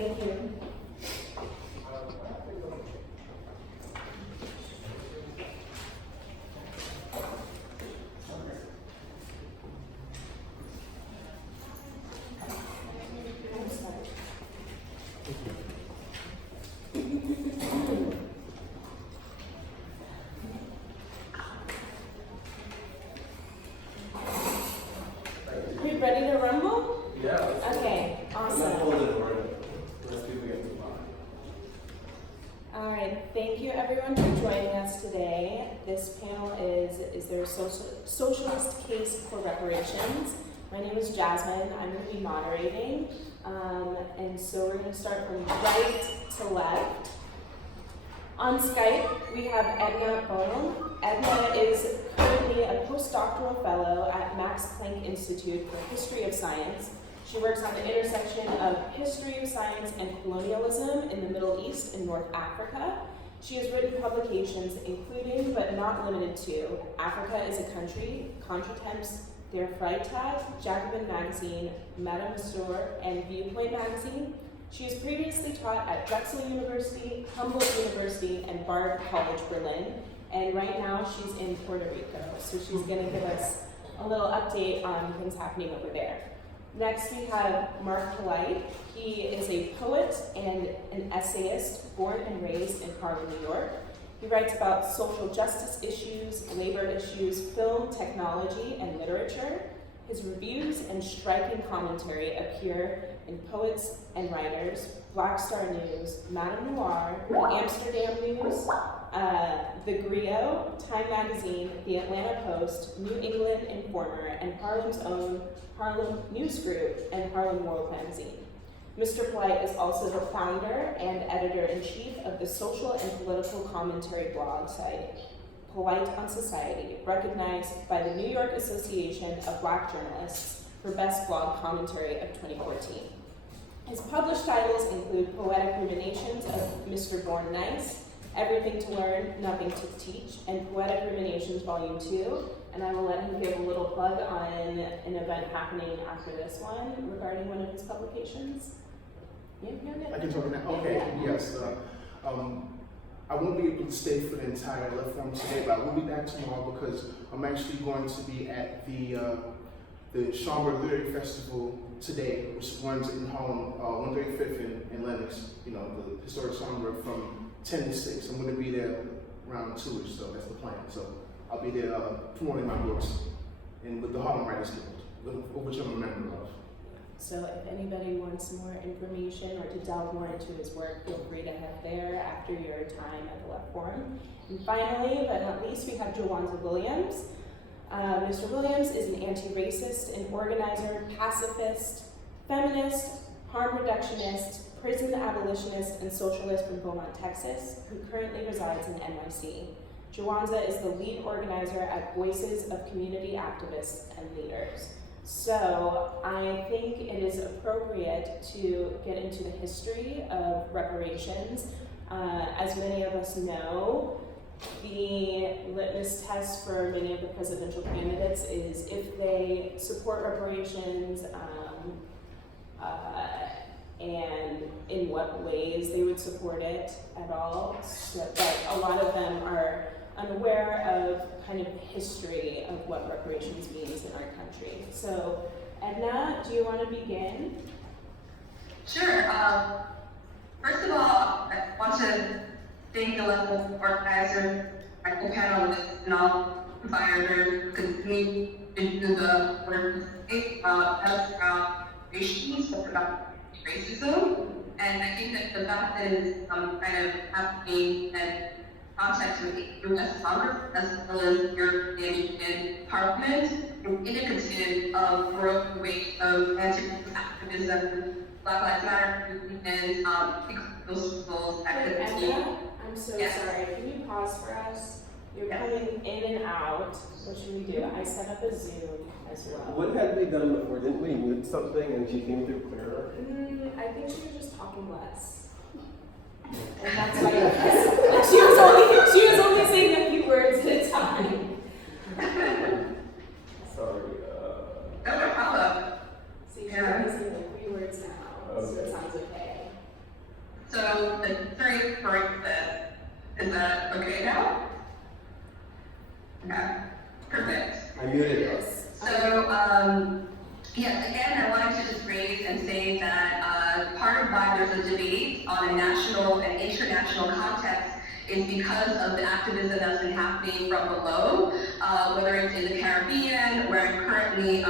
thank you. Ready to rumble? Yeah. Okay, awesome. All right, thank you everyone for joining us today. This panel is there a socialist case for reparations? My name is Jasmine, I'm going to be moderating. And so we're going to start from right to left. On Skype, we have Edna Bonhomme. Edna is currently a postdoctoral fellow at Max Planck Institute for History of Science. She works on the intersection of history of science and colonialism in the Middle East and North Africa. She has written publications including, but not limited to, Africa is a Country, Contretemps der Freitag, Jacobin Magazine, Madame Monsieur, and Viewpoint Magazine. She has previously taught at Drexel University, Humboldt University, and Bard College Berlin, and right now she's in Puerto Rico, so she's going to give us a little update on things happening over there. Next we have Marc Polite. He is a poet and an essayist born and raised in Harlem, New York. He writes about social justice issues, labor issues, film, technology, and literature. His reviews and striking commentary appear in Poets and Writers, Black Star News, Madame Noir, Amsterdam News, The Griot, Time Magazine, The Atlanta Post, New England Informer, and Harlem's own Harlem News Group and Harlem World Magazine. Mr. Polite is also the founder and editor-in-chief of the social and political commentary blog site, Polite on Society, recognized by the New York Association of Black Journalists for Best Blog Commentary of 2014. His published titles include Poetic Ruminations of Mr. Born Nice, Everything to Learn, Nothing to Teach, and Poetic Ruminations Volume 2, and I will let him give a little plug on an event happening after this one regarding one of his publications. I can talk now. Okay, yes. I won't be able to stay for the entire left forum today, but I will be back tomorrow because I'm actually going to be at the Schaumburg Literary Festival today, which runs in Harlem, 135th in Lenox, you know, the historic Schaumburg, from 10 to 6. I'm going to be there around 2ish, so that's the plan. So I'll be there promoting my books and with the Harlem Writers Guild, which I'm a member of. So if anybody wants more information or to delve more into his work, feel free to head there after your time at the Left Forum. And finally, but not least, we have Jawanza Williams. Mr. Williams is an anti-racist and organizer, pacifist, feminist, harm reductionist, prison abolitionist, and socialist from Beaumont, Texas, who currently resides in NYC. Jawanza is the lead organizer at Voices of Community Activists and Leaders. So I think it is appropriate to get into the history of reparations. As many of us know, the litmus test for many of the presidential candidates is if they support reparations and in what ways they would support it at all. So, but a lot of them are unaware of kind of the history of what reparations means in our country. So, Edna, do you want to begin? Sure. First of all, I want to thank the level organizers, my co-panelists, and all providers who continue to do the work around reparations, about racism. And I think that the fact that it's kind of happening and context with the U.S. Congress as well as European and Parliament is indicative of growing waves of anti-racist activism, Black Lives Matter movement, social activity. I'm so sorry. Can you pause for us? You're coming in and out. What should we do? I set up a Zoom as well. What had we done before? Didn't we mute something and she came through clearer? I think she was just talking less. And that's why like she was only saying a few words at a time. Sorry. No problem. See, she's only saying like 3 words now, so it sounds okay. So the three correct that. Is that okay now? Okay, perfect. I muted us. Yes. So, yes, again, I wanted to just raise and say that part of why there's a debate on a national and international context is because of the activism that's been happening from below, whether it's in the Caribbean, where I'm currently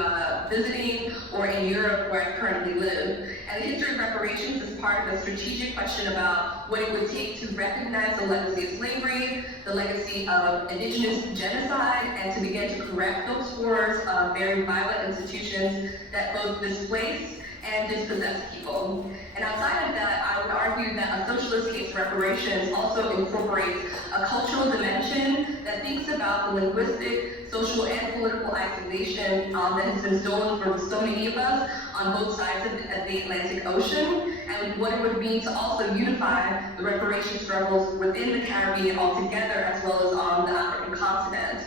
visiting, or in Europe, where I currently live. And the history of reparations is part of a strategic question about what it would take to recognize the legacy of slavery, the legacy of indigenous genocide, and to begin to correct those horrors of very violent institutions that both displace and dispossess people. And outside of that, I would argue that a socialist case reparations also incorporates a cultural dimension that thinks about the linguistic, social, and political isolation that has been stolen from so many of us on both sides of the Atlantic Ocean, and what it would mean to also unify the reparation struggles within the Caribbean altogether, as well as on the African continent.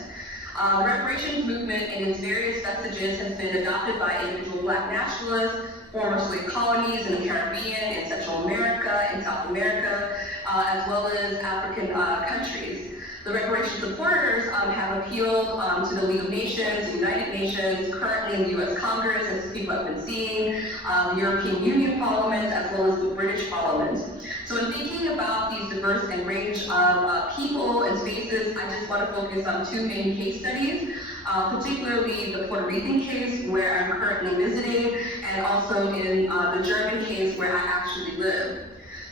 The reparations movement and its various vestiges has been adopted by individual Black nationalists, former slave colonies in the Caribbean, in Central America, in South America, as well as African countries. The reparation supporters have appealed to the League of Nations, the United Nations, currently in the US Congress, as people have been seeing, the European Union Parliament, as well as the British Parliament. So in thinking about these diverse and range of people and spaces, I just want to focus on two main case studies, particularly the Puerto Rican case, where I'm currently visiting, and also in the German case, where I actually live.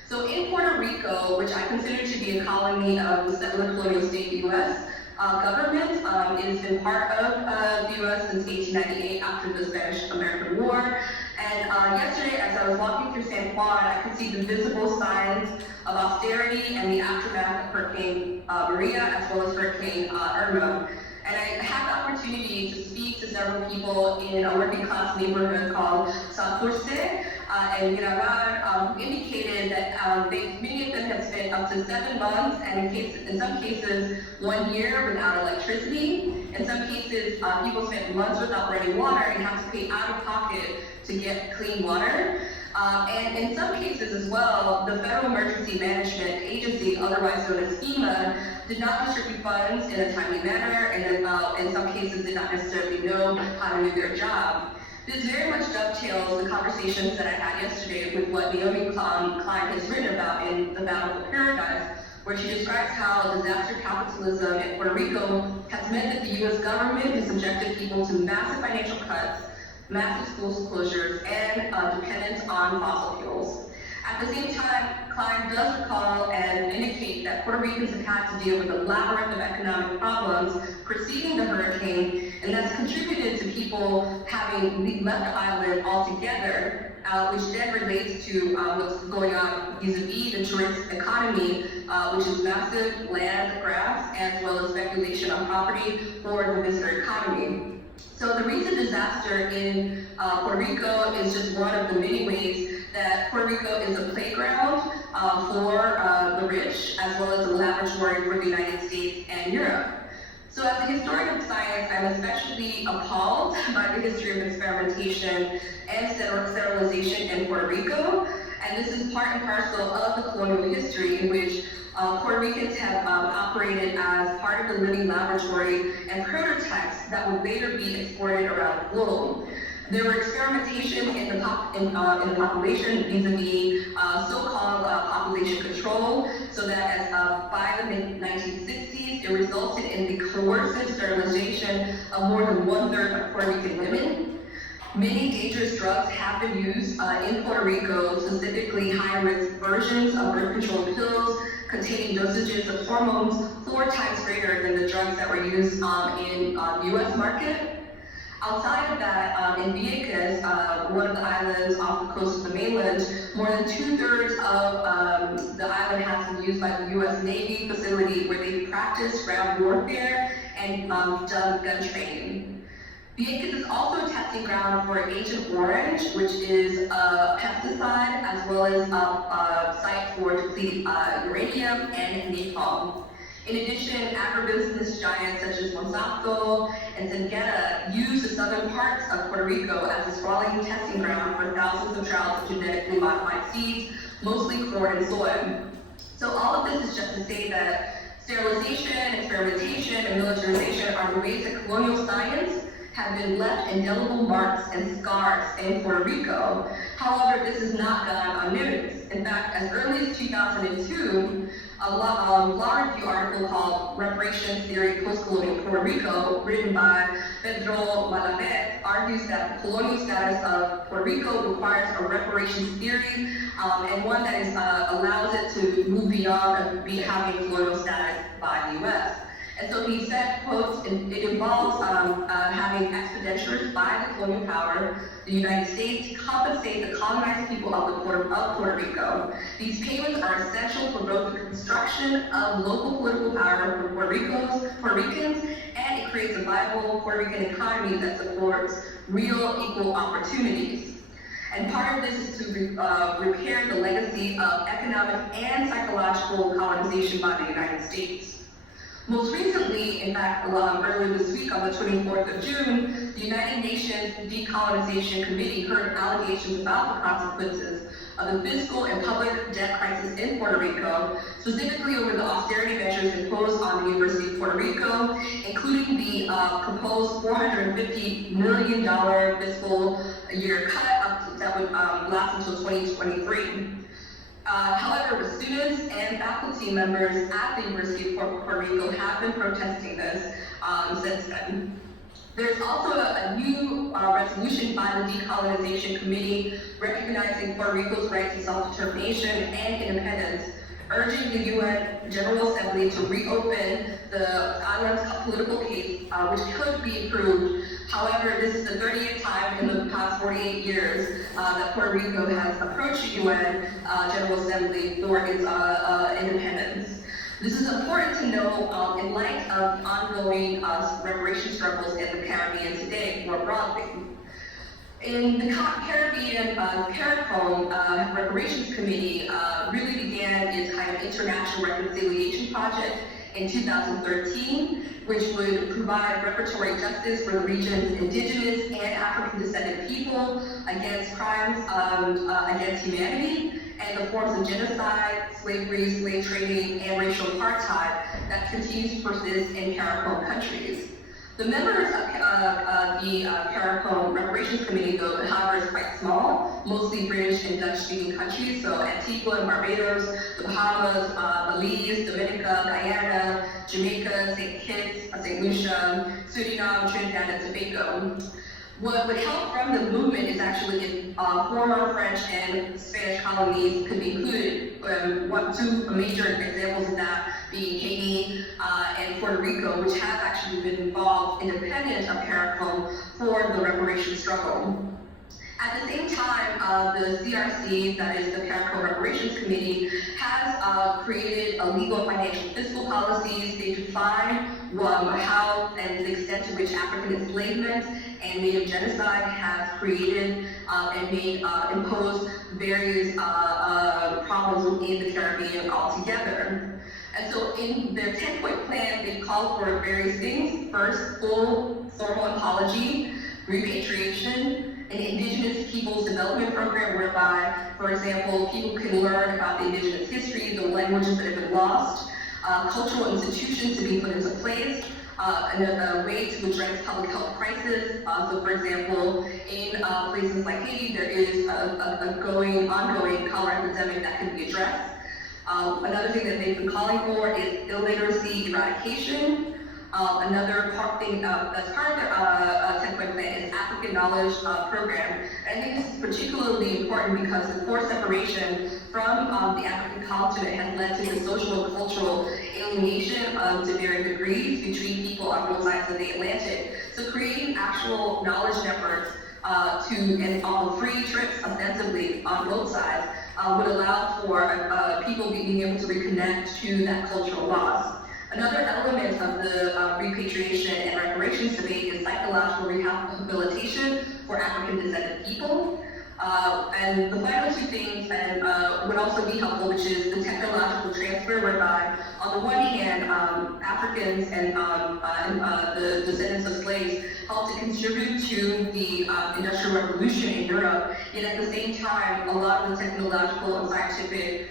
So in Puerto Rico, which I consider to be a colony of the settler colonial state US, government has been part of the US since 1898 after the Spanish-American War. And yesterday, as I was walking through San Juan, I could see the visible signs of austerity and the aftermath of Hurricane Maria, as well as Hurricane Irma. And I had the opportunity to speak to several people in a working class neighborhood called Santurce and Miraban, who indicated that many of them had spent up to 7 months, and in some cases 1 year without electricity. In some cases, people spent months without running water and had to pay out of pocket to get clean water. And in some cases as well, the Federal Emergency Management Agency, otherwise known as FEMA, did not distribute funds in a timely manner, and in some cases did not necessarily know how to do their job. This very much dovetails the conversations that I had yesterday with what Naomi Klein has written about in The Battle for Paradise, where she describes how disaster capitalism in Puerto Rico has meant that the US government has subjected people to massive financial cuts, massive schools closures, and dependence on fossil fuels. At the same time, Klein does recall and indicate that Puerto Ricans have had to deal with a labyrinth of economic problems preceding the hurricane, and that's contributed to people having left the island altogether, which then relates to what's going on vis-a-vis the tourist economy, which is massive land grabs as well as speculation on property for the visitor economy. So the recent disaster in Puerto Rico is just one of the many ways that Puerto Rico is a playground for the rich, as well as a laboratory for the United States and Europe. So as a historian of science, I'm especially appalled by the history of experimentation and sterilization in Puerto Rico. And this is part and parcel of the colonial history in which Puerto Ricans have operated as part of the living laboratory and prototypes that would later be exported around the globe. There were experimentation in the population vis-a-vis so-called population control, so that as by the mid-1960s, it resulted in the coercive sterilization of more than 1/3 of Puerto Rican women. Many dangerous drugs have been used in Puerto Rico, specifically high-risk versions of birth control pills containing dosages of hormones 4 times greater than the drugs that were used in the US market. Outside of that, in Vieques, one of the islands off the coast of the mainland, more than 2/3 of the island has been used by the US Navy facility where they practice ground warfare and done gun training. Vieques is also a testing ground for Agent Orange, which is a pesticide, as well as a site for depleted uranium and napalm. In addition, agribusiness giants such as Monsanto and Syngenta use the southern parts of Puerto Rico as a sprawling testing ground for thousands of droughts of genetically modified seeds mostly corn and soy. So all of this is just to say that sterilization, experimentation, and militarization are the ways that colonial science have been left indelible marks and scars in Puerto Rico. However, this has not gone unnoticed. In fact, as early as 2002, a law review article called Reparations Theory of Post-Colonial Puerto Rico, written by Pedro Malavet, argues that the colonial status of Puerto Rico requires a reparations theory, and one that allows it to move beyond having colonial status by the U.S. And so he said, quote, it involves having expenditures by the colonial power, the United States, to compensate the colonized people of Puerto Rico. These payments are essential for both the construction of local political power for Puerto Ricans, and it creates a viable Puerto Rican economy that supports real equal opportunities. And part of this is to repair the legacy of economic and psychological colonization by the United States. Most recently, in fact, earlier this week on the 24th of June, the United Nations Decolonization Committee heard allegations about the consequences of the fiscal and public debt crisis in Puerto Rico, specifically over the austerity measures imposed on the University of Puerto Rico, including the proposed $450 million fiscal year cut that would last until 2023. However, students and faculty members at the University of Puerto Rico have been protesting this since then. There's also a new resolution by the Decolonization Committee recognizing Puerto Rico's right to self-determination and independence, urging the UN General Assembly to reopen the island's political case, which could be approved. However, this is the 30th time in the past 48 years that Puerto Rico has approached the UN General Assembly for its independence. This is important to know in light of ongoing reparation struggles in the Caribbean today, more broadly. In the Caribbean, CARICOM Reparations Committee really began its kind of international reconciliation project in 2013, which would provide reparatory justice for the region's indigenous and African descendant people against crimes against humanity and the forms of genocide, slavery, slave trading, and racial apartheid that continues to persist in CARICOM countries. The members of the CARICOM Reparations Committee, though, however, is quite small, mostly British and Dutch-speaking countries, so Antigua and Barbados, the Bahamas, Belize, Dominica, Guyana, Jamaica, St. Kitts, St. Lucia, Suriname, Trinidad, and Tobago. What would help from the movement is actually if former French and Spanish colonies could be included. Two major examples of that being Haiti and Puerto Rico, which have actually been involved independent of CARICOM for the reparation struggle. At the same time, the CRC, that is the CARICOM Reparations Committee, has created a legal, financial, fiscal policies. They define how and the extent to which African enslavement and Native genocide has created and made imposed various problems within the Caribbean altogether. And so in their 10-point plan, they call for various things. First, full formal apology, repatriation, an Indigenous Peoples Development Program whereby, for example, people can learn about the Indigenous history, the languages that have been lost, cultural institutions to be put into place, a way to address public health crisis. So for example, in places like Haiti, there is an ongoing cholera epidemic that can be addressed. Another thing that they've been calling for is illiteracy eradication. Another thing that's part of their 10-point plan is African Knowledge Program. And I think this is particularly important because the forced separation from the African continent has led to the social and cultural alienation to varying degrees between people on both sides of the Atlantic. So creating actual knowledge networks and on free trips ostensibly on both sides would allow for people being able to reconnect to that cultural loss. Another element of the repatriation and reparations debate is psychological rehabilitation for African descendant people. And the final two things, and would also be helpful, which is the technological transfer, whereby on the one hand, Africans and the descendants of slaves helped to contribute to the Industrial Revolution in Europe, yet at the same time, a lot of the technological and scientific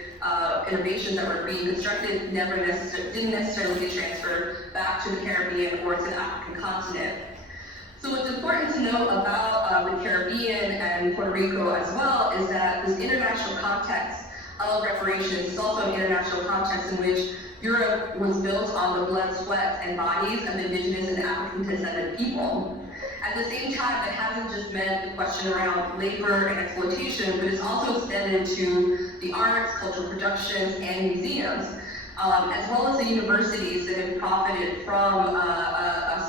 innovations that were being constructed didn't necessarily get transferred back to the Caribbean or to the African continent. So what's important to know about the Caribbean and Puerto Rico as well is that this international context of reparations is also an international context in which Europe was built on the blood, sweat, and bodies of indigenous and African descendant people. At the same time, it hasn't just meant the question around labor and exploitation, but it's also extended to the arts, cultural productions, and museums, as well as the universities that have profited from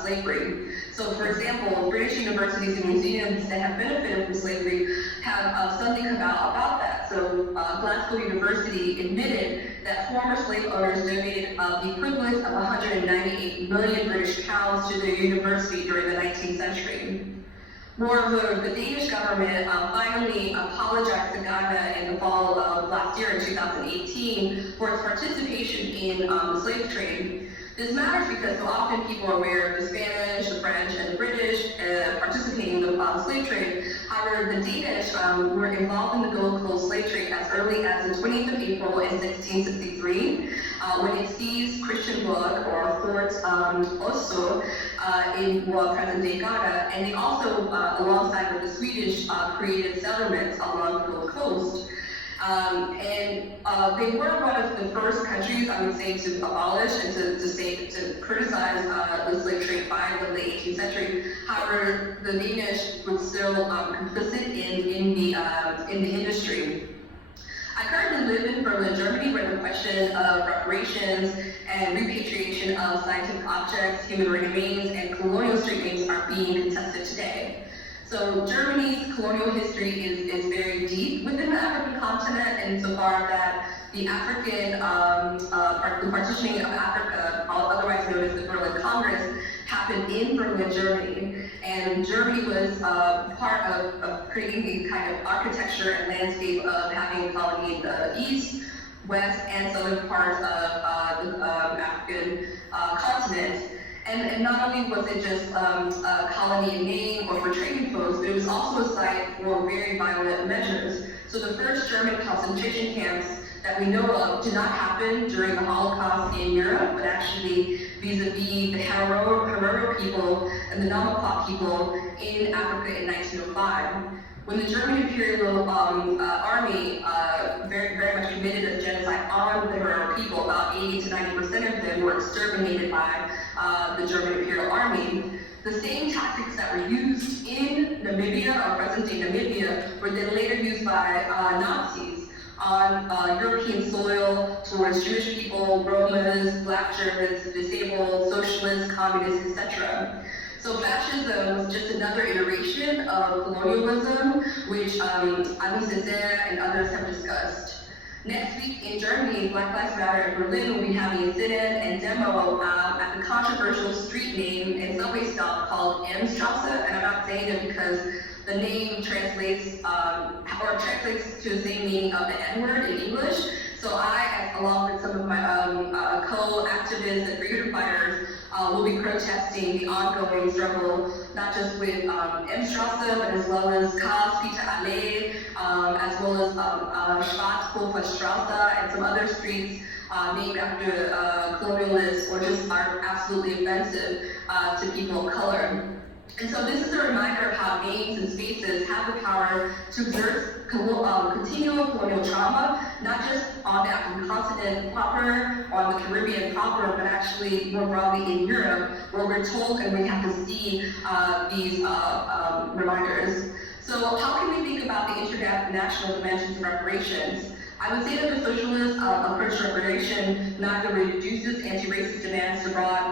slavery. So for example, British universities and museums that have benefited from slavery have something about that. So Glasgow University admitted that former slave owners donated the equivalent of 198 million British pounds to their university during the 19th century. Moreover, the Danish government finally apologized to Ghana in the fall of last year in 2018 for its participation in the slave trade. This matters because so often people are aware of the Spanish, the French, and the British participating in the slave trade. However, the Danish were involved in the Gold Coast slave trade as early as the 20th of April in 1663, when it seized Christiansborg or Fort Osso in present-day Ghana, and they also, alongside with the Swedish, created settlements along the Gold Coast. They were one of the first countries, I would say, to abolish and to criticize the slave trade by the late 18th century. However, the Danish were still complicit in the industry. I currently live in Berlin, Germany, where the question of reparations and repatriation of scientific objects, human remains, and colonial street names are being contested today. So Germany's colonial history is very deep within the African continent, insofar that the African, the partitioning of Africa, otherwise known as the Berlin Congress, happened in Berlin, Germany. And Germany was part of creating the kind of architecture and landscape of having a colony in the east, west, and southern parts of the African continent. And not only was it just a colony in name or for trading posts, but it was also a site for very violent measures. So the first German concentration camps that we know of did not happen during the Holocaust in Europe, but actually vis-a-vis the Herero people and the Namaqua people in Africa in 1905. When the German Imperial Army very much committed a genocide on the Herero people, about 80 to 90% of them were exterminated by the German Imperial Army. The same tactics that were used in Namibia, or present-day Namibia, were then later used by Nazis on European soil towards Jewish people, Romas, Black Germans, disabled, socialists, communists, etc. So fascism was just another iteration of colonialism, which Ami Césaire and others have discussed. Next week in Germany, Black Lives Matter in Berlin will be having a sit-in and demo at the controversial street name and subway stop called Strasse, and I'm not saying it because the name translates to the same meaning of the N-word in English. So I, along with some of my co-activists and freedom fighters, will be protesting the ongoing struggle, not just with Strasse, but as well as Chaos Peter Allee, as well as Schwarzhofer Strasse, and some other streets named after colonialists or just are absolutely offensive to people of color. And so this is a reminder of how names and spaces have the power to exert continual colonial trauma, not just on the African continent proper, or on the Caribbean proper, but actually more broadly in Europe, where we're told and we have to see these reminders. So how can we think about the international dimensions of reparations? I would say that the socialist approach to reparation neither reduces anti-racist demands to broad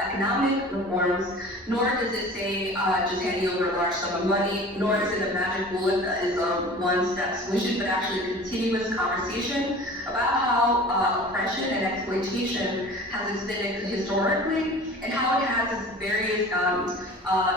economic reforms, nor does it say just handing over a large sum of money, nor is it a magic bullet that is a one-step solution, but actually a continuous conversation about how oppression and exploitation has extended historically, and how it has its various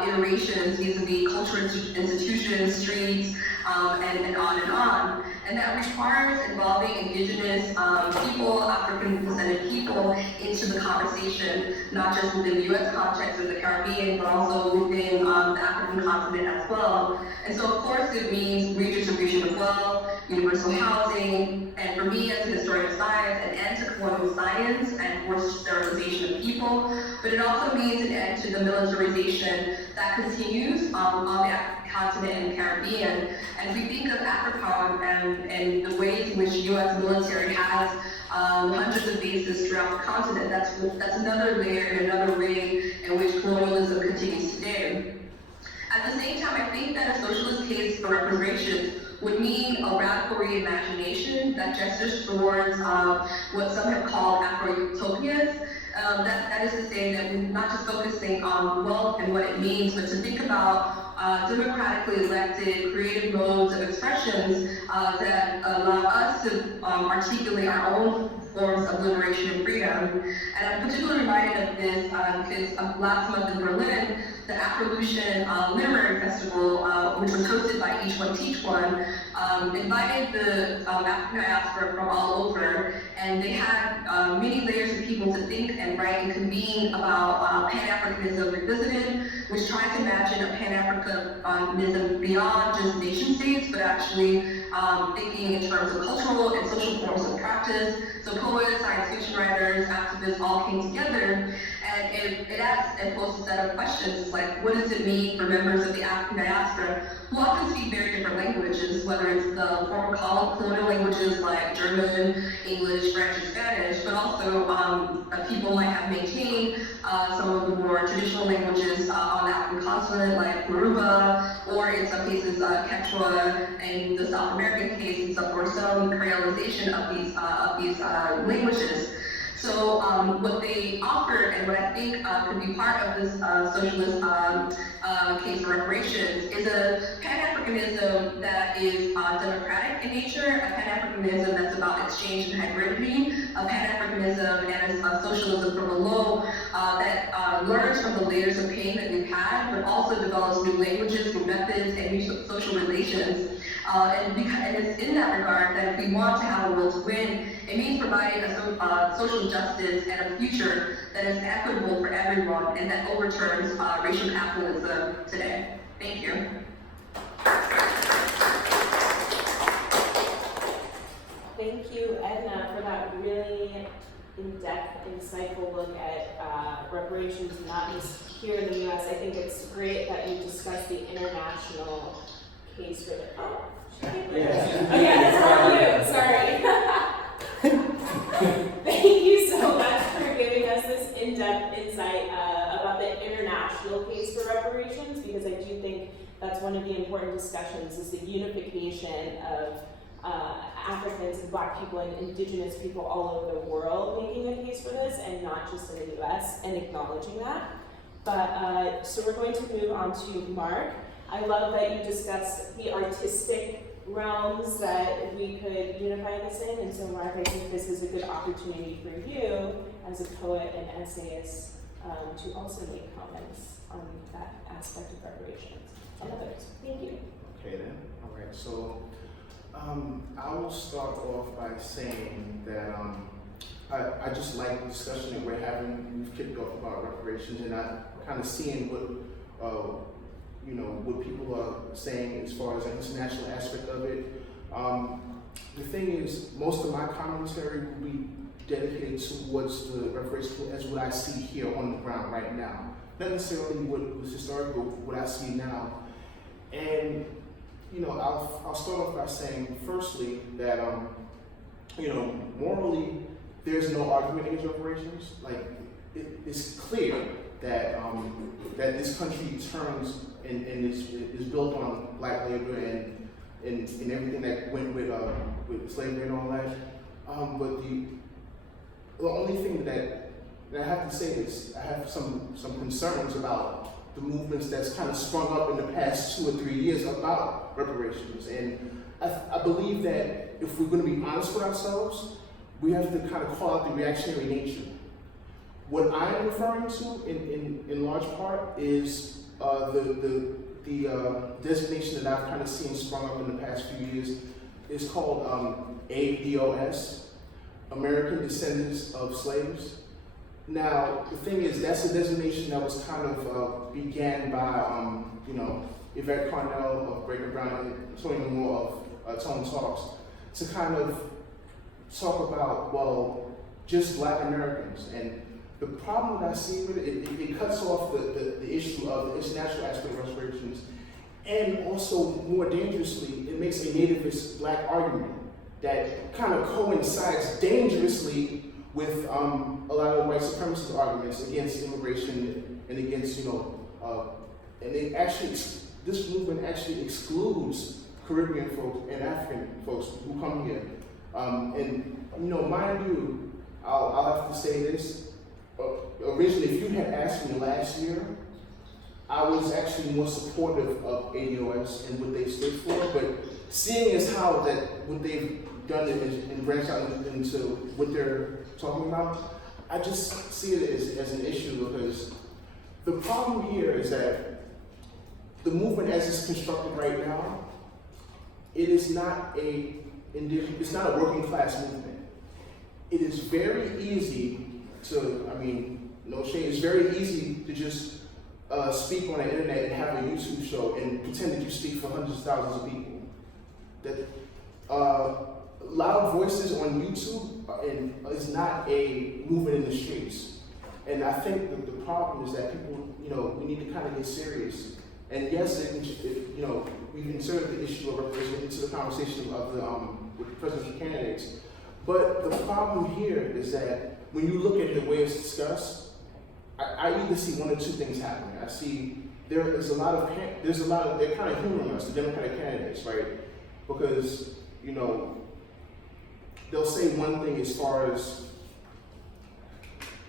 iterations vis-a-vis cultural institutions, streets, and on and on. and that requires involving indigenous people, African descended people into the conversation, not just within the US context or the Caribbean, but also within the African continent as well. And so of course it means redistribution of wealth, universal housing, and for me as a historian of science, an end to colonial science and forced sterilization of people, but it also means an end to the militarization that continues on the African continent and the Caribbean. And if we think of Africa and the ways in which US military has hundreds of bases throughout the continent, that's another layer and another way in which colonialism continues today. At the same time, I think that a socialist case for reparations would mean a radical reimagination that gestures towards what some have called Afro-utopias. That is to say that we're not just focusing on wealth and what it means, but to think about democratically elected creative modes of expressions that allow us to articulate our own forms of liberation and freedom. And I'm particularly reminded of this because last month in Berlin, the Afrolution Literary Festival, which was hosted by Each One Teach One, invited the African diaspora from all over, and they had many layers of people to think and write and convene about Pan-Africanism Revisited, which tried to imagine a Pan-Africanism beyond just nation states, but actually thinking in terms of cultural and social forms of practice. So poets, science fiction writers, activists all came together, and it asks and poses a set of questions like, what does it mean for members of the African diaspora who often speak very different languages, whether it's the former colonial languages like German, English, French, and Spanish, but also people might have maintained some of the more traditional languages on the African continent, like Yoruba, or in some cases Quechua, and in the South American case, in some creolization of these languages. So what they offered, and what I think could be part of this socialist case for reparations, is a Pan-Africanism that is democratic in nature, a Pan-Africanism that's about exchange and hybridity, a Pan-Africanism and a socialism from below that learns from the layers of pain that we've had, but also develops new languages, new methods, and new social relations. And it's in that regard that if we want to have a will to win, it means providing a social justice and a future that is equitable for everyone and that overturns racial capitalism today. Thank you. Thank you, Edna, for that really in-depth, insightful look at reparations, not just here in the US. I think it's great that you discussed the international case for the. Oh, okay, it's on you. Sorry. Thank you so much for giving us this in-depth insight about the international case for reparations, because I do think that's one of the important discussions, is the unification of Africans and Black people and Indigenous people all over the world making a case for this, and not just in the US, and acknowledging that. But so we're going to move on to Marc. I love that you discussed the artistic realms that we could unify this in, and so Marc, I think this is a good opportunity for you as a poet and essayist to also make comments on that aspect of reparations and others. Thank you. Okay then, all right, so I will start off by saying that I just like the discussion that we're having. We've kicked off about reparations, and I kind of seeing what people are saying as far as the international aspect of it. The thing is, most of my commentary will be dedicated towards the reparations as what I see here on the ground right now. Not necessarily what was historical, what I see now. And I'll start off by saying, firstly, that morally, there's no argument against reparations. Like, it's clear that that this country turns and is built on Black labor and everything that went with slavery and all that. But the only thing that I have to say is I have some concerns about the movements that's kind of sprung up in the past 2 or 3 years about reparations. And I believe that if we're going to be honest with ourselves, we have to kind of call out the reactionary nature. What I am referring to in large part is the designation that I've kind of seen sprung up in the past few years, is called ADOS, American Descendants of Slaves. Now, the thing is, that's a designation that was kind of began by, Yvette Carnell of Breaker Brown and Tony Moore of Tone Talks, to kind of talk about, well, just Black Americans. And the problem that I see with it cuts off the issue of the international aspect of reparations, and also, more dangerously, it makes a nativist Black argument that kind of coincides dangerously with a lot of white supremacist arguments against immigration and against, and it actually, this movement actually excludes Caribbean folks and African folks who come here. Mind you, I'll have to say this. Originally, if you had asked me last year, I was actually more supportive of ADOS and what they stood for, but seeing as how that what they've done and branched out into what they're talking about, I just see it as an issue, because the problem here is that the movement as it's constructed right now, it is not it's not a working class movement. It is very easy to, no shade, it's very easy to just speak on the internet and have a YouTube show and pretend that you speak for hundreds of thousands of people. That loud voices on YouTube is not a movement in the streets. And I think that the problem is that people, we need to kind of get serious. And yes, we've inserted the issue of reparation into the conversation of with the presidential candidates. But the problem here is that when you look at the way it's discussed, I either see one or two things happening. I see they're kind of humoring us, the Democratic candidates, right? Because, they'll say one thing as far as,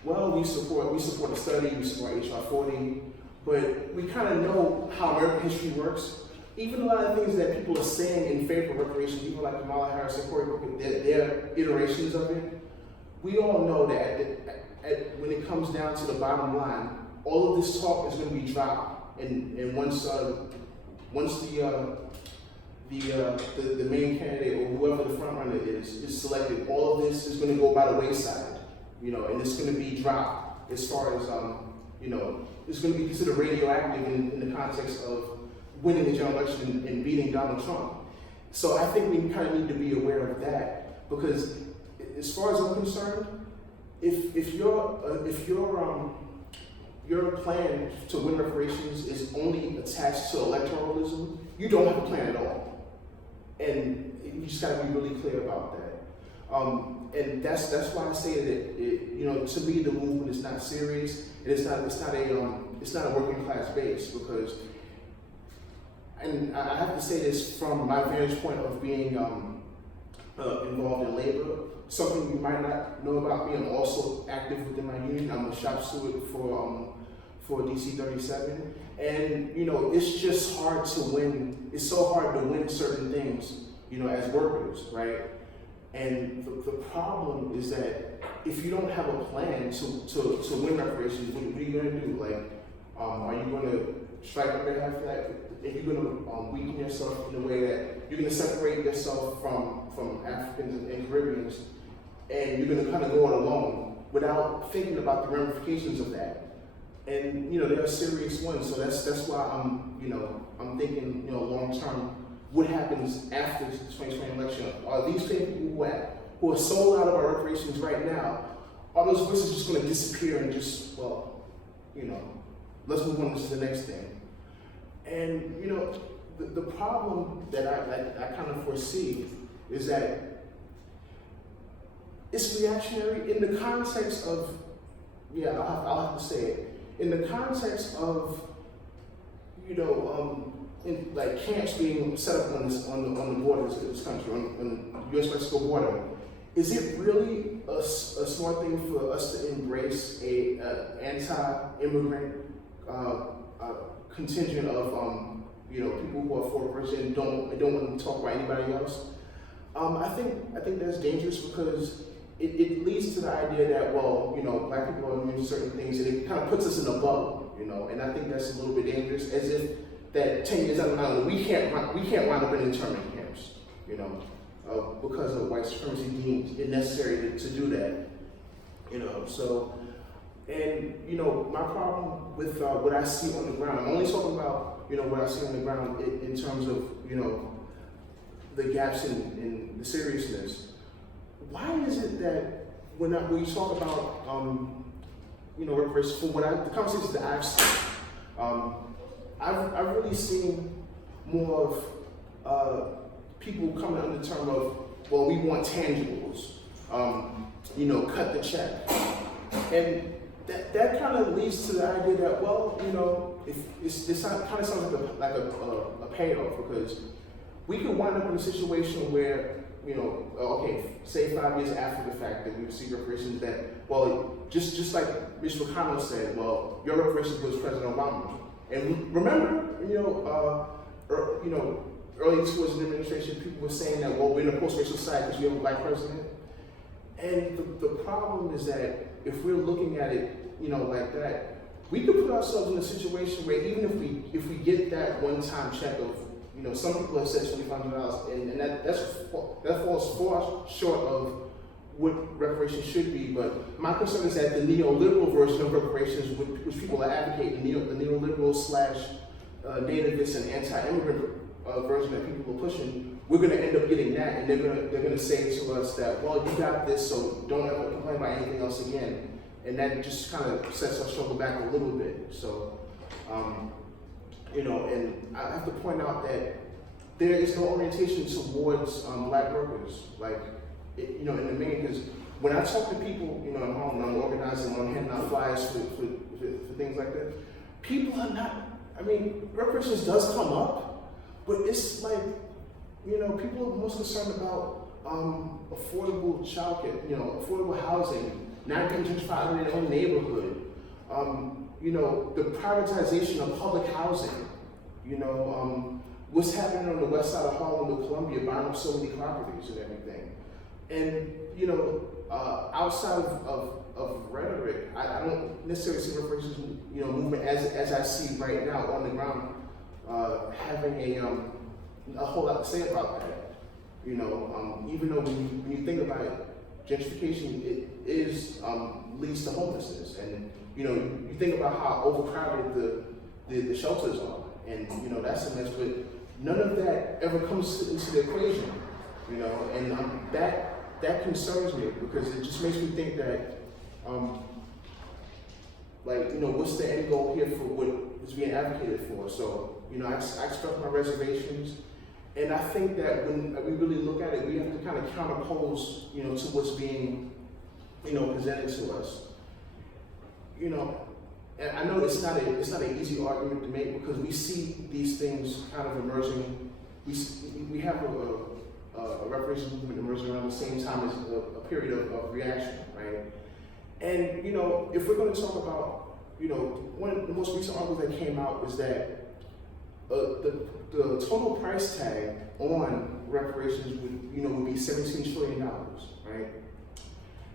well, we support the study, we support HR 40, but we kind of know how American history works. Even a lot of things that people are saying in favor of reparations, people like Kamala Harris and Cory Booker, their iterations of it, we all know that when it comes down to the bottom line, all of this talk is going to be dropped, and once the main candidate or whoever the front runner is selected, all of this is going to go by the wayside, and it's going to be dropped as far as it's going to be considered radioactive in the context of winning the general election and beating Donald Trump. So I think we kind of need to be aware of that, because as far as I'm concerned, if your plan to win reparations is only attached to electoralism, you don't have a plan at all. And you just got to be really clear about that. And that's why I say that to me the movement is not serious, and it's not a working class base, because, and I have to say this from my vantage point of being involved in labor. Something you might not know about me, I'm also active within my union. I'm a shop steward for DC 37. And, it's just hard to win. It's so hard to win certain things, as workers, right? And the problem is that if you don't have a plan to win reparations, what are you going to do? Like, are you going to strike on behalf of that? Are you going to weaken yourself in a way that you're going to separate yourself from Africans and Caribbeans, and you're going to kind of go it alone without thinking about the ramifications of that? And there are serious ones. So that's why I'm thinking long term. What happens after the 2020 election? Are these people who are sold out of our reparations right now, are those voices just going to disappear and just, let's move on to the next thing? And the problem that I kind of foresee is that it's reactionary in the context of, I'll have to say it, in the context of, like camps being set up on the borders of this country, on the U.S.-Mexico border. Is it really a smart thing for us to embrace a anti-immigrant contingent of people who are for reparations and don't want to talk about anybody else? I think that's dangerous, because it leads to the idea that, Black people are immune to certain things, and it kind of puts us in a bubble, and I think that's a little bit dangerous, as if that 10 years down the line, we can't wind up in internment camps, because of white supremacy deemed it necessary to do that. So, and my problem with what I see on the ground, I'm only talking about what I see on the ground in terms of the gaps in the seriousness. Why is it that when you talk about reparations, from the conversations that I've seen, I've really seen more of people coming under the term of, well, we want tangibles, cut the check. And that kind of leads to the idea that, well, if this kind of sounds like a payoff, because we could wind up in a situation where, say 5 years after the fact that we receive reparations, that, well, just like Ms. McConnell said, well, your reparations was President Obama. And remember, early towards the administration, people were saying that, well, we're in a post-racial society because we have a black president. And the problem is that if we're looking at it, like that, we could put ourselves in a situation where even if we get that one-time check of, some people have said $2,500, and that falls far short of what reparations should be. But my concern is that the neoliberal version of reparations, which people are advocating, the neoliberal / nativist and anti-immigrant version that people are pushing, we're going to end up getting that, and they're going to say to us that, well, you got this, so don't ever complain about anything else again. And that just kind of sets our struggle back a little bit. So, and I have to point out that there is no orientation towards black workers, in the main, because when I talk to people, at home, I'm organizing, I'm handing out flyers for things like that, people are not, reparations does come up, but it's like, people are most concerned about affordable childcare, affordable housing, not getting gentrified in their own neighborhood, the privatization of public housing, what's happening on the west side of Harlem with Columbia, buying up so many properties and everything. And, outside of rhetoric, I don't necessarily see reparations, movement as I see right now on the ground, having a whole lot to say about that. Even though when you think about it, gentrification leads to homelessness, and you think about how overcrowded the shelters are, and that's a mess. But none of that ever comes into the equation, and that concerns me, because it just makes me think that, what's the end goal here for what is being advocated for? So, I express my reservations. And I think that when we really look at it, we have to kind of counterpose, to what's being, presented to us. And I know it's not an easy argument to make, because we see these things kind of emerging. We have a reparations movement emerging around the same time as a period of reaction, right? And if we're going to talk about, one of the most recent articles that came out was that the total price tag on reparations would be $17 trillion, right?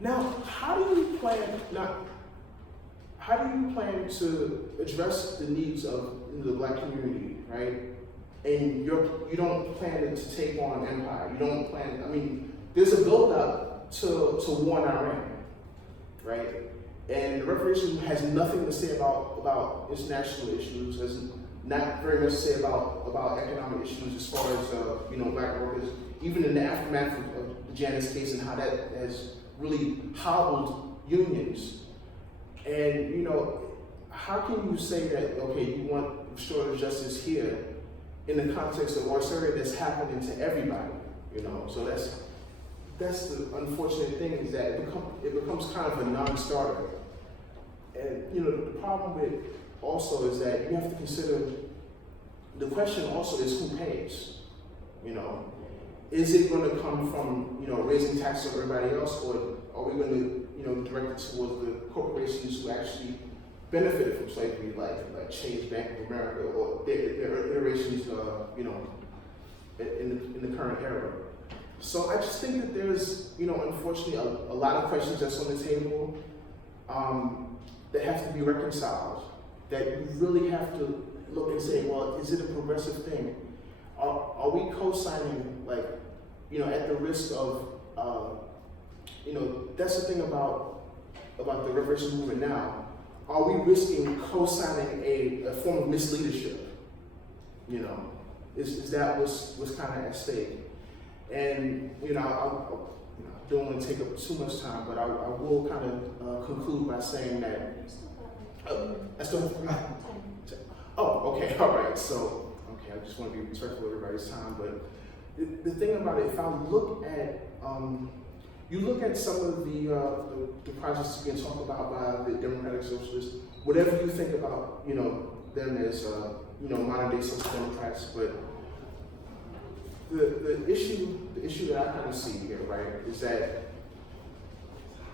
Now, how do you plan to address the needs of the black community, right? And you don't plan to take on empire. You don't plan. There's a build-up to war in Iran, right? And the reparations has nothing to say about international issues. Has not very much to say about economic issues as far as black workers, even in the aftermath of the Janus case and how that has really hobbled unions. And how can you say that, okay, you want restorative justice here in the context of area that's happening to everybody? So that's the unfortunate thing, is that it becomes kind of a non-starter. And the problem with also is that you have to consider, the question also is who pays. Is it going to come from raising taxes on everybody else, or are we going to direct it towards the corporations who actually benefited from slavery, like Chase, Bank of America, or their iterations, in the current era? So I just think that there's, unfortunately, a lot of questions that's on the table that have to be reconciled. That you really have to look and say, well, is it a progressive thing? Are we co-signing, at the risk of, that's the thing about the reparations movement now. Are we risking co-signing a form of misleadership? Is that what's kind of at stake? And I don't want to take up too much time, but I will kind of conclude by saying that. I still have Oh, okay, all right. So, okay, I just want to be respectful of everybody's time, but the thing about it, if I look at, you look at some of the projects being talked about by the Democratic Socialists, whatever you think about, them as, modern day social democrats, but the issue that I kind of see here, right, is that,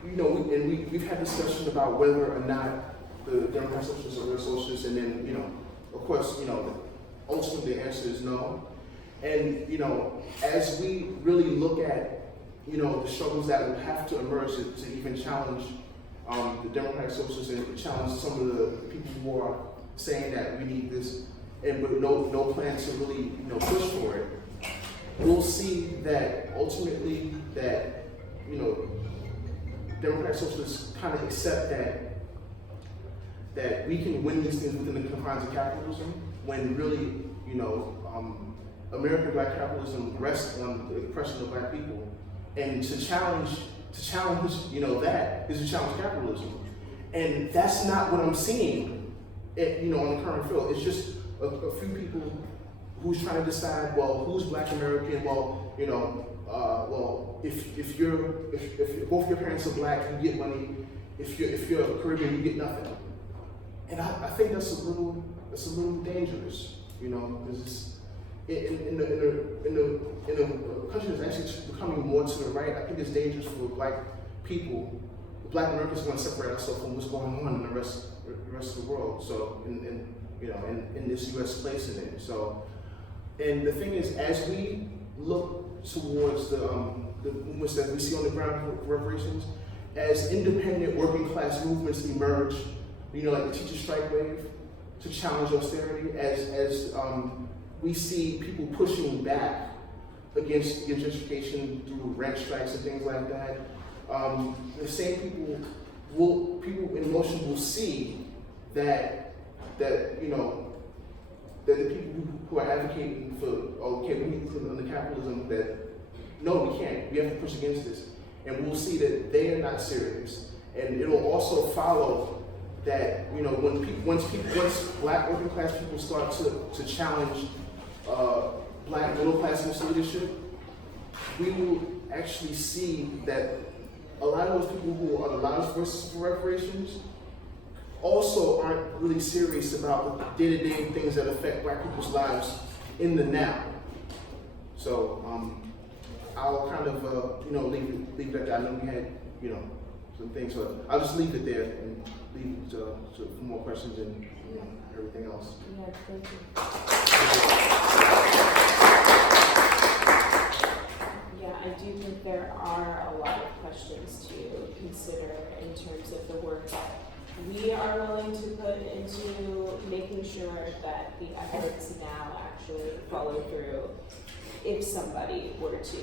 we've had discussion about whether or not the Democratic Socialists are real socialists, and then, of course, ultimately the answer is no. And, as we really look at, the struggles that will have to emerge to even challenge the Democratic Socialists and challenge some of the people who are saying that we need this, and with no plan to really, push for it, we'll see that ultimately that, Democratic Socialists kind of accept that we can win these things within the confines of capitalism, when really, American black capitalism rests on the oppression of black people. And to challenge, that is to challenge capitalism. And that's not what I'm seeing, on the current field. It's just a few people who's trying to decide, well, who's black American? Well, if both your parents are black, you get money. If you're a Caribbean, you get nothing. And I think that's a little dangerous, because in a country that's actually becoming more to the right, I think it's dangerous for black people. Black Americans want to separate ourselves from what's going on in the rest of the world. So in this U.S. place in it. So, and the thing is, as we look towards the movements that we see on the ground for reparations, as independent working class movements emerge, like the teacher strike wave, to challenge austerity, as we see people pushing back against gentrification through rent strikes and things like that, the same people in motion will see that the people who are advocating for, okay, we need to put under capitalism, that no, we can't. We have to push against this. And we'll see that they are not serious. And it'll also follow that, once black working class people start to challenge black middle class leadership, we will actually see that a lot of those people who are the loudest voices for reparations also aren't really serious about the day-to-day things that affect black people's lives in the now. So I'll kind of leave it at that. I know we had some things, so I'll just leave it there and leave it for more questions and everything else. Yeah, thank you. Yeah, I do think there are a lot of questions to consider in terms of the work that we are willing to put into making sure that the efforts now actually follow through if somebody were to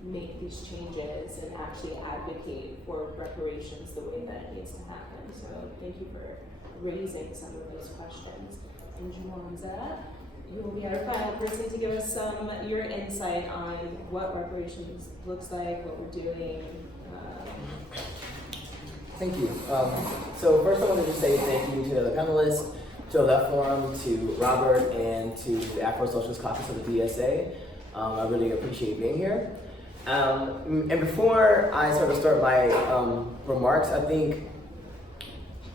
make these changes and actually advocate for reparations the way that it needs to happen. So thank you for raising some of those questions. And Jawanza, you will be our final person to give us your insight on what reparations looks like, what we're doing. Thank you. So first I wanted to say thank you to the panelists, to the Left Forum, to Robert, and to the Afrosocialist Caucus of the DSA. I really appreciate being here. And before I sort of start my remarks, I think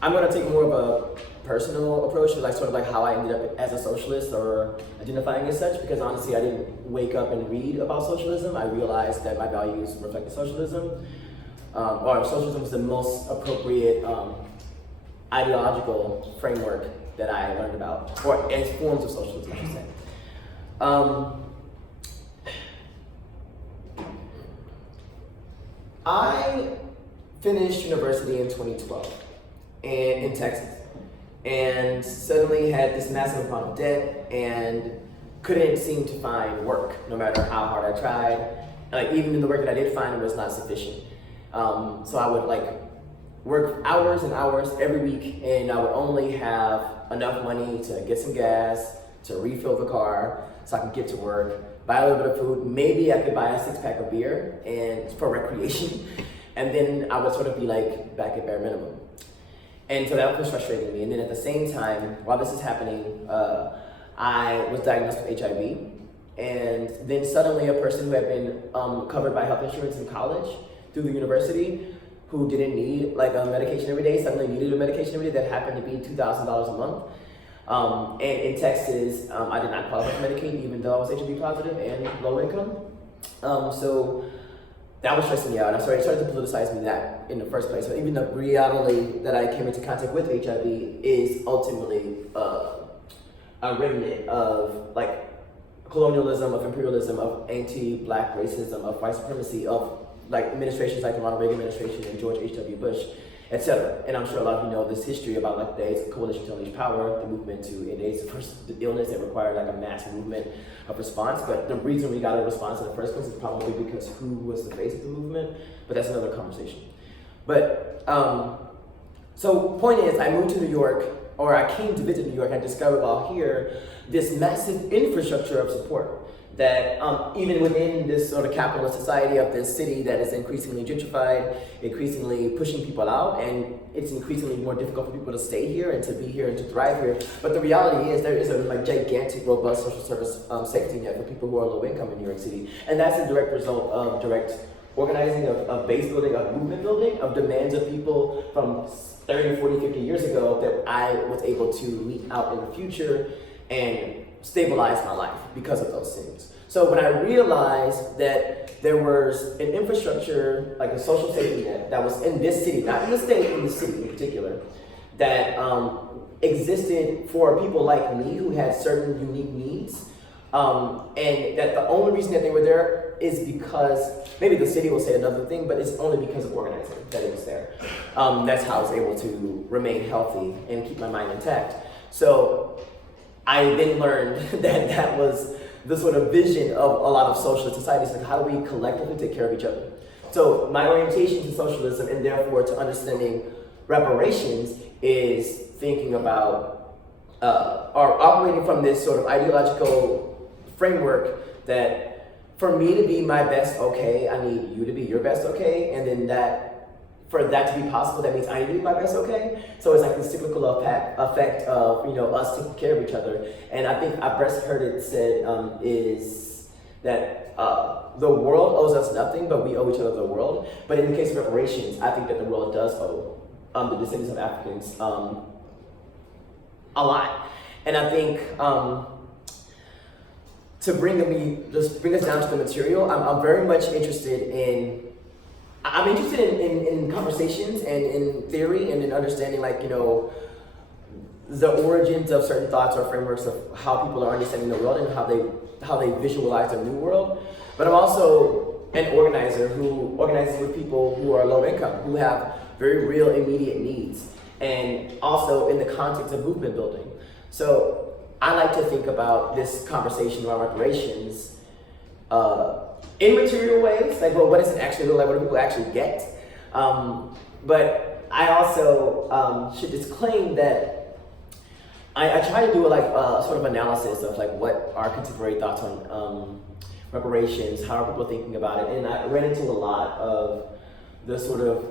I'm going to take more of a personal approach to sort of how I ended up as a socialist or identifying as such, because honestly I didn't wake up and read about socialism. I realized that my values reflected socialism. Or socialism is the most appropriate ideological framework that I learned about, or as forms of socialism, I should say. I finished university in 2012 in Texas, and suddenly had this massive amount of debt, and couldn't seem to find work, no matter how hard I tried. Like even the work that I did find was not sufficient. So I would like work hours and hours every week, and I would only have enough money to get some gas, to refill the car, so I could get to work, buy a little bit of food. Maybe I could buy a 6-pack of beer and for recreation, and then I would sort of be like back at bare minimum. And so that was frustrating me. And then at the same time, while this is happening, I was diagnosed with HIV. And then suddenly a person who had been covered by health insurance in college through the university, who didn't need like a medication every day, suddenly needed a medication every day that happened to be $2,000 a month. And in Texas, I did not qualify for Medicaid, even though I was HIV positive and low income. So that was stressing me out. And I started to politicize me that in the first place. So even the reality that I came into contact with HIV is ultimately a remnant of like colonialism, of imperialism, of anti-black racism, of white supremacy, of like administrations like the Ronald Reagan administration and George H.W. Bush, etc. And I'm sure a lot of you know this history about like the AIDS Coalition to Unleash Power, the movement to end AIDS, the illness that required like a mass movement of response. But the reason we got a response in the first place is probably because who was the face of the movement, but that's another conversation. But, so point is, I moved to New York, or I came to visit New York, and I discovered while here, this massive infrastructure of support that even within this sort of capitalist society of this city that is increasingly gentrified, increasingly pushing people out, and it's increasingly more difficult for people to stay here and to be here and to thrive here. But the reality is there is a like gigantic, robust social service safety net for people who are low income in New York City. And that's a direct result of direct organizing, of base building, of movement building, of demands of people from 30, 40, 50 years ago that I was able to meet out in the future and stabilize my life because of those things. So when I realized that there was an infrastructure, like a social safety net that was in this city, not in the state, in the city in particular, that existed for people like me who had certain unique needs, and that the only reason that they were there is because, maybe the city will say another thing, but it's only because of organizing that it was there. That's how I was able to remain healthy and keep my mind intact. So I then learned that that was the sort of vision of a lot of socialist societies, like how do we collectively take care of each other? So my orientation to socialism, and therefore to understanding reparations, is thinking about or operating from this sort of ideological framework that for me to be my best okay, I need you to be your best okay, and then that for that to be possible, that means I need to be my best okay. So it's like the cyclical effect of us taking care of each other. And I think I best heard it said is that the world owes us nothing, but we owe each other the world. But in the case of reparations, I think that the world does owe the descendants of Africans a lot. And I think to bring us down to the material, I'm very much interested in. I'm interested in conversations and in theory and in understanding, like, the origins of certain thoughts or frameworks of how people are understanding the world and how they visualize their new world. But I'm also an organizer who organizes with people who are low income, who have very real immediate needs, and also in the context of movement building. So I like to think about this conversation around reparations in material ways, like, well, what does it actually look like? What do people actually get? But I also should disclaim that I try to do sort of analysis of like what are contemporary thoughts on reparations, how are people thinking about it, and I ran into a lot of the sort of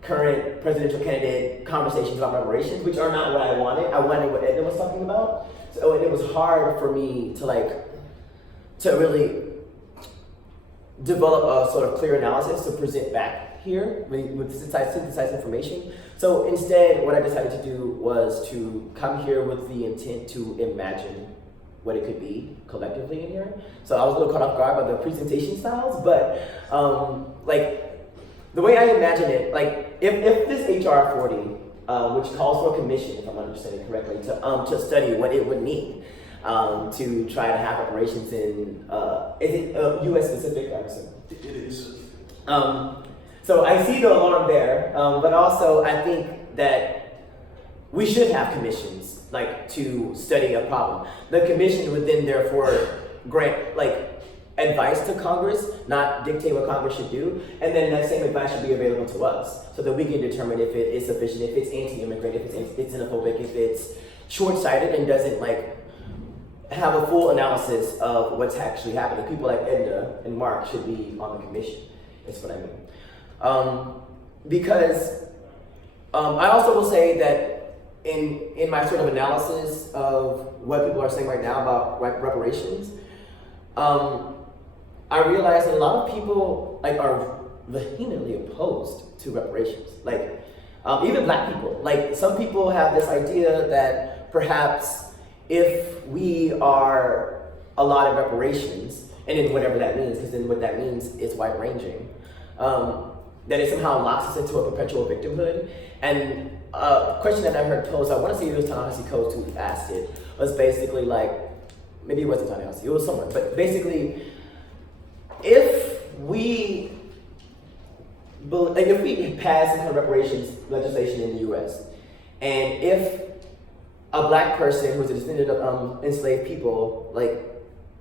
current presidential candidate conversations about reparations, which are not what I wanted. I wanted what Edna was talking about. So it was hard for me to really develop a sort of clear analysis to present back here with synthesized information. So instead, what I decided to do was to come here with the intent to imagine what it could be collectively in here. So I was a little caught off guard by the presentation styles, but the way I imagine it, like if this HR 40, which calls for a commission, if I'm understanding correctly, to study what it would mean to try to have reparations in, is it US specific? It is. So I see the alarm there, but also I think that we should have commissions like to study a problem. The commission would then therefore grant like advice to Congress, not dictate what Congress should do, and then that same advice should be available to us so that we can determine if it is sufficient, if it's anti-immigrant, if it's xenophobic, if it's short-sighted and doesn't like have a full analysis of what's actually happening. People like Edna and Marc should be on the commission, is what I mean. Because I also will say that in my sort of analysis of what people are saying right now about reparations, I realize that a lot of people like are vehemently opposed to reparations. Like even black people. Like some people have this idea that perhaps if we are allotted reparations, and then whatever that means, because then what that means is wide ranging, that it somehow locks us into a perpetual victimhood. And a question that I heard posed, I want to say it was Ta-Nehisi Coates who asked it, was basically like, maybe it wasn't Ta-Nehisi, it was someone, but basically, if we pass some kind of reparations legislation in the U.S., and if a black person who's a descendant of enslaved people, like,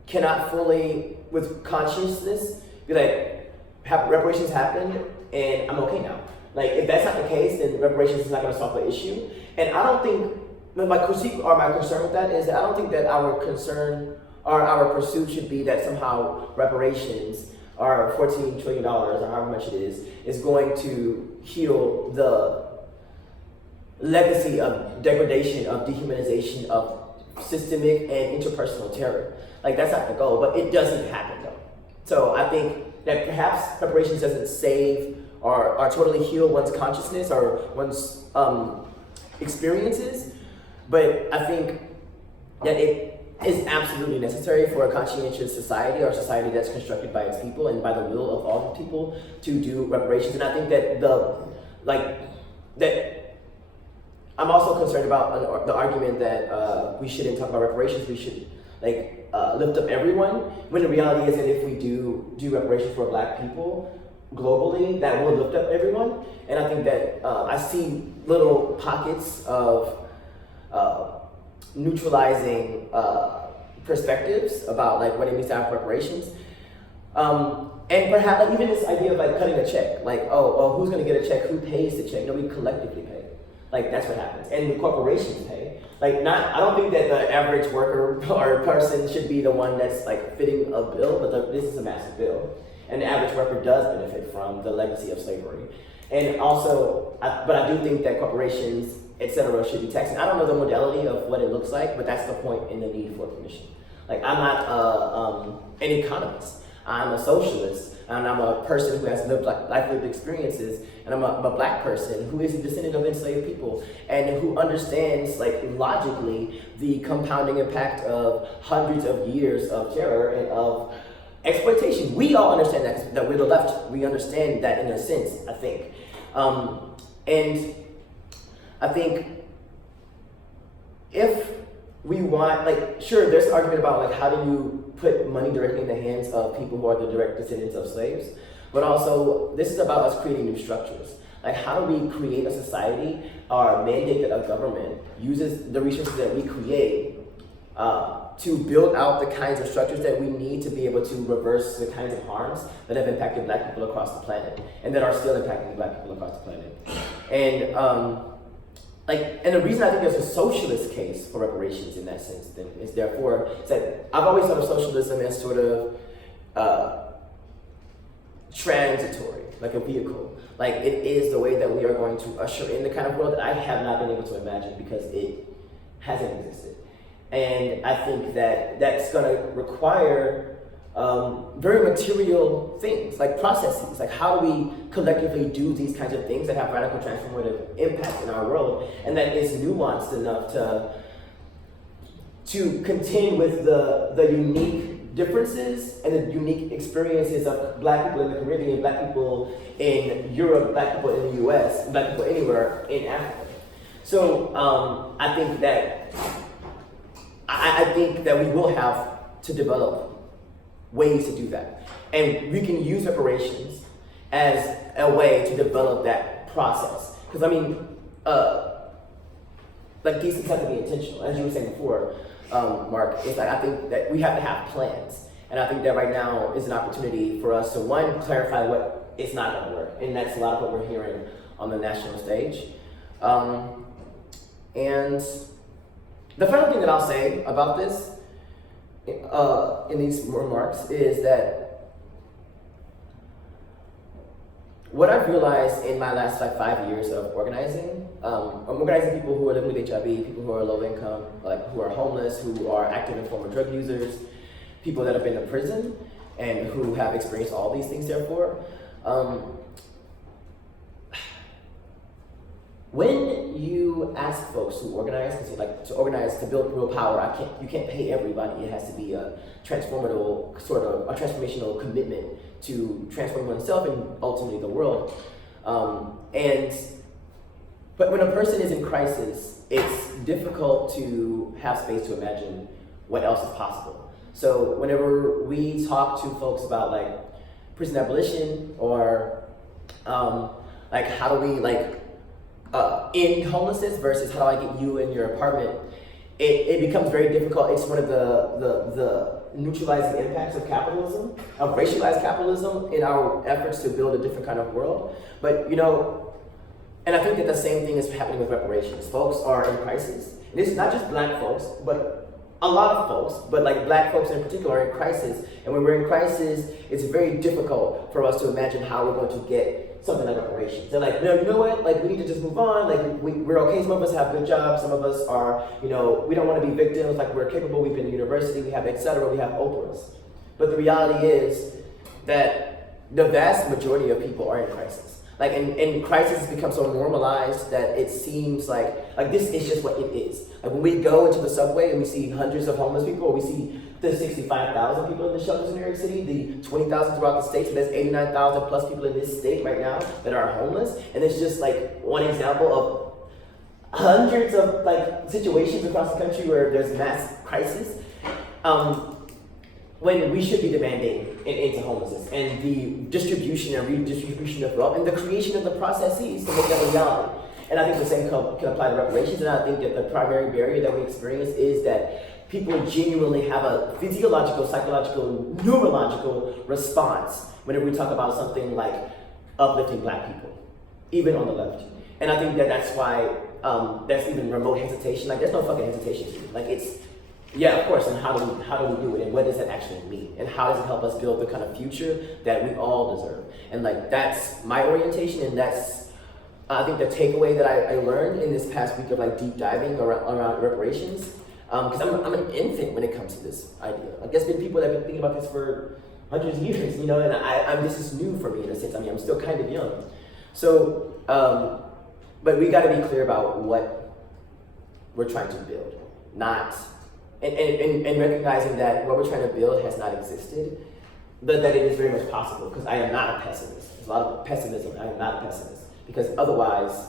cannot fully, with consciousness, be like, reparations happened, and I'm okay now. Like, if that's not the case, then reparations is not going to solve the issue. And I don't think, my critique or my concern with that is that I don't think that our concern or our pursuit should be that somehow reparations, or $14 trillion, or however much it is going to heal the legacy of degradation, of dehumanization, of systemic and interpersonal terror. Like, that's not the goal, but it doesn't happen though. So I think that perhaps reparations doesn't save or totally heal one's consciousness or one's experiences, but I think that it is absolutely necessary for a conscientious society, or a society that's constructed by its people and by the will of all the people, to do reparations. And I think that I'm also concerned about the argument that we shouldn't talk about reparations, we should lift up everyone, when the reality is that if we do reparations for black people globally, that will lift up everyone. And I think that I see little pockets of neutralizing perspectives about like what it means to have reparations. And perhaps like, even this idea of like cutting a check, like, oh, who's gonna get a check? Who pays the check? No, we collectively pay. Like, that's what happens. And the corporations pay. Like, I don't think that the average worker or person should be the one that's like fitting a bill, but this is a massive bill. And the average worker does benefit from the legacy of slavery. And also, but I do think that corporations, et cetera, should be taxed. And I don't know the modality of what it looks like, but that's the point in the need for a commission. Like, I'm not an economist. I'm a socialist, and I'm a person who has lived experiences, and I'm a black person who is a descendant of enslaved people, and who understands, like, logically, the compounding impact of hundreds of years of terror and of exploitation. We all understand that we're the left. We understand that in a sense, I think. And I think if we want, like, sure, there's an argument about, like, how do you put money directly in the hands of people who are the direct descendants of slaves, but also this is about us creating new structures. Like, how do we create a society or mandate that a government uses the resources that we create to build out the kinds of structures that we need to be able to reverse the kinds of harms that have impacted black people across the planet and that are still impacting black people across the planet. And and the reason I think there's a socialist case for reparations in that sense then is therefore that I've always thought of socialism as sort of transitory, like a vehicle. Like, it is the way that we are going to usher in the kind of world that I have not been able to imagine because it hasn't existed. And I think that that's going to require very material things, like processes. Like, how do we collectively do these kinds of things that have radical transformative impact in our world, and that is nuanced enough to contend with the unique differences and the unique experiences of black people in the Caribbean, black people in Europe, black people in the US, black people anywhere in Africa. So I think that we will have to develop ways to do that. And we can use reparations as a way to develop that process. Because I mean, like these things have to be intentional. As you were saying before, Mark, it's like I think that we have to have plans. And I think that right now is an opportunity for us to, one, clarify what it's not going to work. And that's a lot of what we're hearing on the national stage. And the final thing that I'll say about this in these remarks is that what I've realized in my last 5 years of organizing, I'm organizing people who are living with HIV, people who are low income, like who are homeless, who are active and former drug users, people that have been to prison and who have experienced all these things therefore. When you ask folks to organize, because like to organize to build real power, you can't pay everybody. It has to be a transformational commitment to transform oneself and ultimately the world. But when a person is in crisis, it's difficult to have space to imagine what else is possible. So whenever we talk to folks about like prison abolition or like how do we end homelessness versus how do I get you in your apartment, it becomes very difficult. It's one of the neutralizing impacts of capitalism, of racialized capitalism in our efforts to build a different kind of world. But and I think that the same thing is happening with reparations. Folks are in crisis. And this is not just black folks, but a lot of folks, but like black folks in particular are in crisis. And when we're in crisis, it's very difficult for us to imagine how we're going to get something like reparations. They're like, no, you know what? Like, we need to just move on. Like, we're okay. Some of us have good jobs. Some of us are, we don't want to be victims. Like, we're capable. We've been to university. We have et cetera. We have Oprahs. But the reality is that the vast majority of people are in crisis. Like, and crisis has become so normalized that it seems like this is just what it is. Like, when we go into the subway and we see hundreds of homeless people, or we see the 65,000 people in the shelters in New York City, the 20,000 throughout the states, and there's 89,000 plus people in this state right now that are homeless. And it's just like one example of hundreds of like situations across the country where there's mass crisis. When we should be demanding an end to homelessness and the distribution and redistribution of wealth and the creation of the processes to make that a reality. And I think the same can apply to reparations. And I think that the primary barrier that we experience is that people genuinely have a physiological, psychological, neurological response whenever we talk about something like uplifting black people, even on the left. And I think that that's why there's even remote hesitation. Like, there's no fucking hesitation to it. Like, it's, yeah, of course, and how do we do it, and what does that actually mean, and how does it help us build the kind of future that we all deserve? And like, that's my orientation, and that's I think the takeaway that I learned in this past week of like deep diving around reparations, because I'm an infant when it comes to this idea. Like, there's been people that have been thinking about this for hundreds of years, and this is new for me in a sense. I mean, I'm still kind of young, so but we got to be clear about what we're trying to build, not. And recognizing that what we're trying to build has not existed, but that it is very much possible, because I am not a pessimist. There's a lot of pessimism. I am not a pessimist, because otherwise,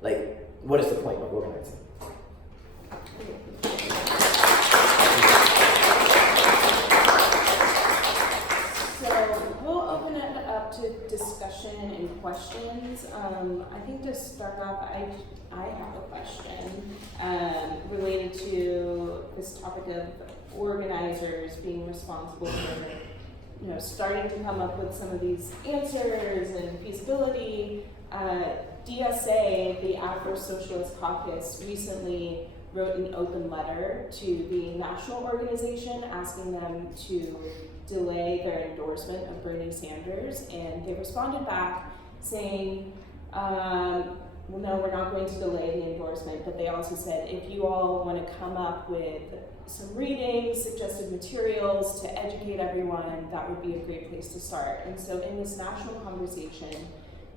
like, what is the point of organizing? So we'll open it up to discussion and questions. I think to start off, I have a question related to this topic of organizers being responsible for, starting to come up with some of these answers and feasibility. DSA, the Afrosocialist Caucus, recently wrote an open letter to the national organization asking them to delay their endorsement of Bernie Sanders, and they responded back saying, well, no, we're not going to delay the endorsement, but they also said, if you all want to come up with some readings, suggested materials to educate everyone, that would be a great place to start. And so in this national conversation,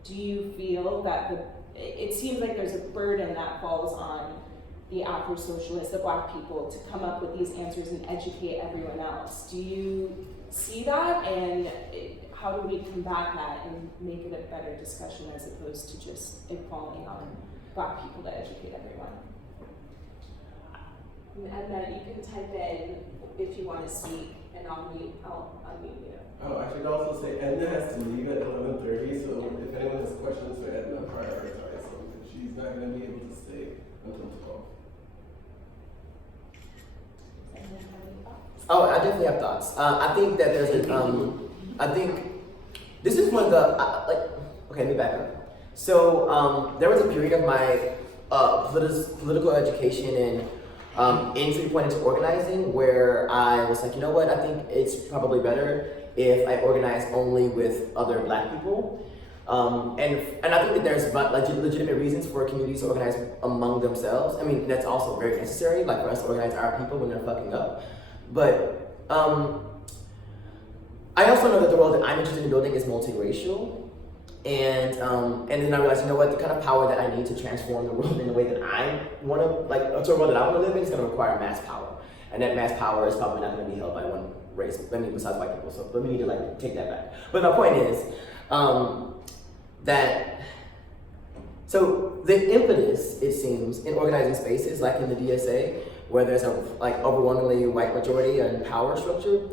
do you feel that it seems like there's a burden that falls on the Afro-socialists, the Black people, to come up with these answers and educate everyone else? Do you see that, and how do we combat that and make it a better discussion as opposed to just it falling on Black people to educate everyone? And Edna, you can type in if you want to speak, and I'll unmute you. Oh, I should also say Edna has to leave at 11:30, so if anyone has questions for Edna, prioritize them. She's not going to be able to stay until 12. anyone have any thoughts? Oh, I definitely have thoughts. I think that there's I think this is one of the, okay, let me back up. So there was a period of my political education and entry point into organizing where I was like, you know what, I think it's probably better if I organize only with other Black people. And I think that there's legitimate reasons for communities to organize among themselves. I mean, that's also very necessary, like for us to organize our people when they're fucking up. But I also know that the world that I'm interested in building is multiracial. And then I realized, you know what, the kind of power that I need to transform the world in the way that I want to, like, to a world that I want to live in is going to require mass power. And that mass power is probably not going to be held by one race, I mean, besides white people. So we need to, like, take that back. But my point is that, so the impetus, it seems, in organizing spaces, like in the DSA, where there's a, like, overwhelmingly white majority and power structure,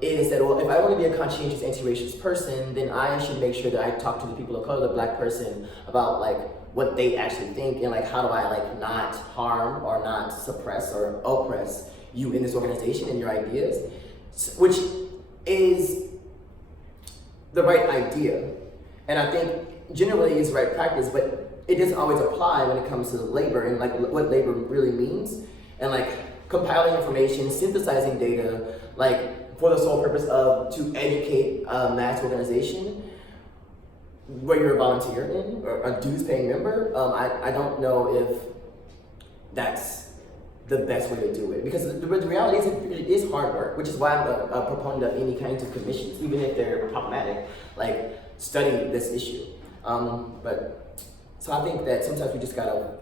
is that, well, if I want to be a conscientious anti-racist person, then I should make sure that I talk to the people of color, the Black person, about, like, what they actually think, and, like, how do I, like, not harm or not suppress or oppress you in this organization and your ideas, which is the right idea, and I think generally is right practice, but it doesn't always apply when it comes to labor and, like, what labor really means, and, like, compiling information, synthesizing data, like, for the sole purpose of to educate a mass organization where you're a volunteer in, or a dues-paying member. I don't know if that's the best way to do it, because the reality is it is hard work, which is why I'm a proponent of any kinds of commissions, even if they're problematic, like, study this issue. But so I think that sometimes we just gotta,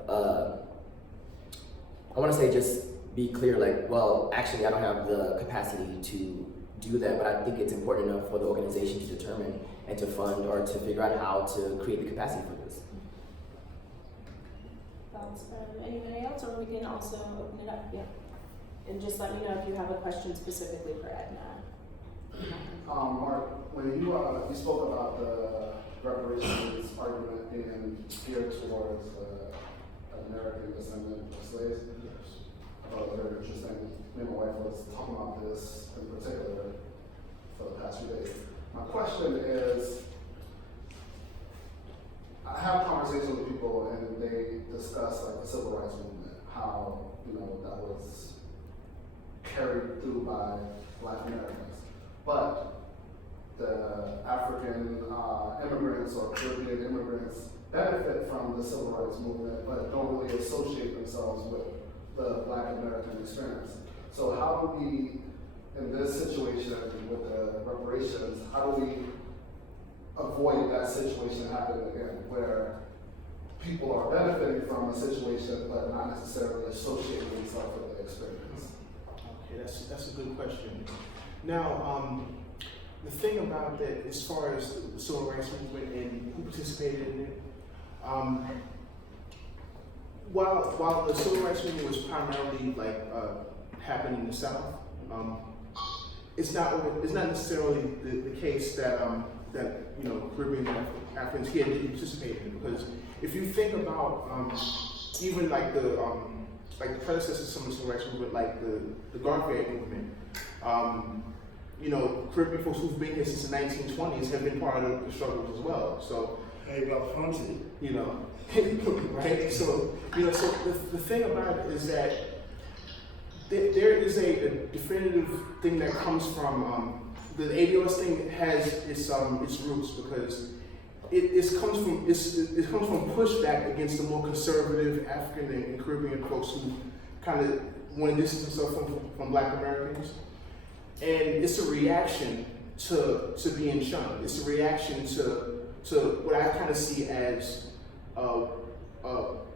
I wanna say just be clear, like, well, actually I don't have the capacity to do that, but I think it's important enough for the organization to determine and to fund or to figure out how to create the capacity for this. Thoughts from anybody else, or we can also open it up, yeah. And just let me know if you have a question specifically for Edna. Mark, when you spoke about the reparations argument being geared towards American descendant of slaves, I thought it was very interesting. Me and my wife was talking about this in particular for the past few days. My question is, I have conversations with people and they discuss, like, the civil rights movement, how, you know, that was carried through by Black Americans. But the African immigrants or Caribbean immigrants benefit from the civil rights movement, but don't really associate themselves with the Black American experience. So how do we, in this situation with the reparations, how do we avoid that situation happening again, where people are benefiting from a situation but not necessarily associating themselves with the experience? Okay, that's a good question. Now, the thing about that, as far as the civil rights movement and who participated in it, while the civil rights movement was primarily, like, happening in the South, it's not necessarily the case that you know, Caribbean Africans here didn't participate in it, because if you think about even like the predecessors of some of the civil rights movement, like the Garfield movement, you know, Caribbean folks who've been here since the 1920s have been part of the struggles as well. So, you know, right? So, you know, so the thing about it is that there is a definitive thing that comes from the ADOS thing has its roots, because it comes from pushback against the more conservative African and Caribbean folks who kind of want to distance themselves from Black Americans, and it's a reaction to being shunned. It's a reaction to what I kind of see as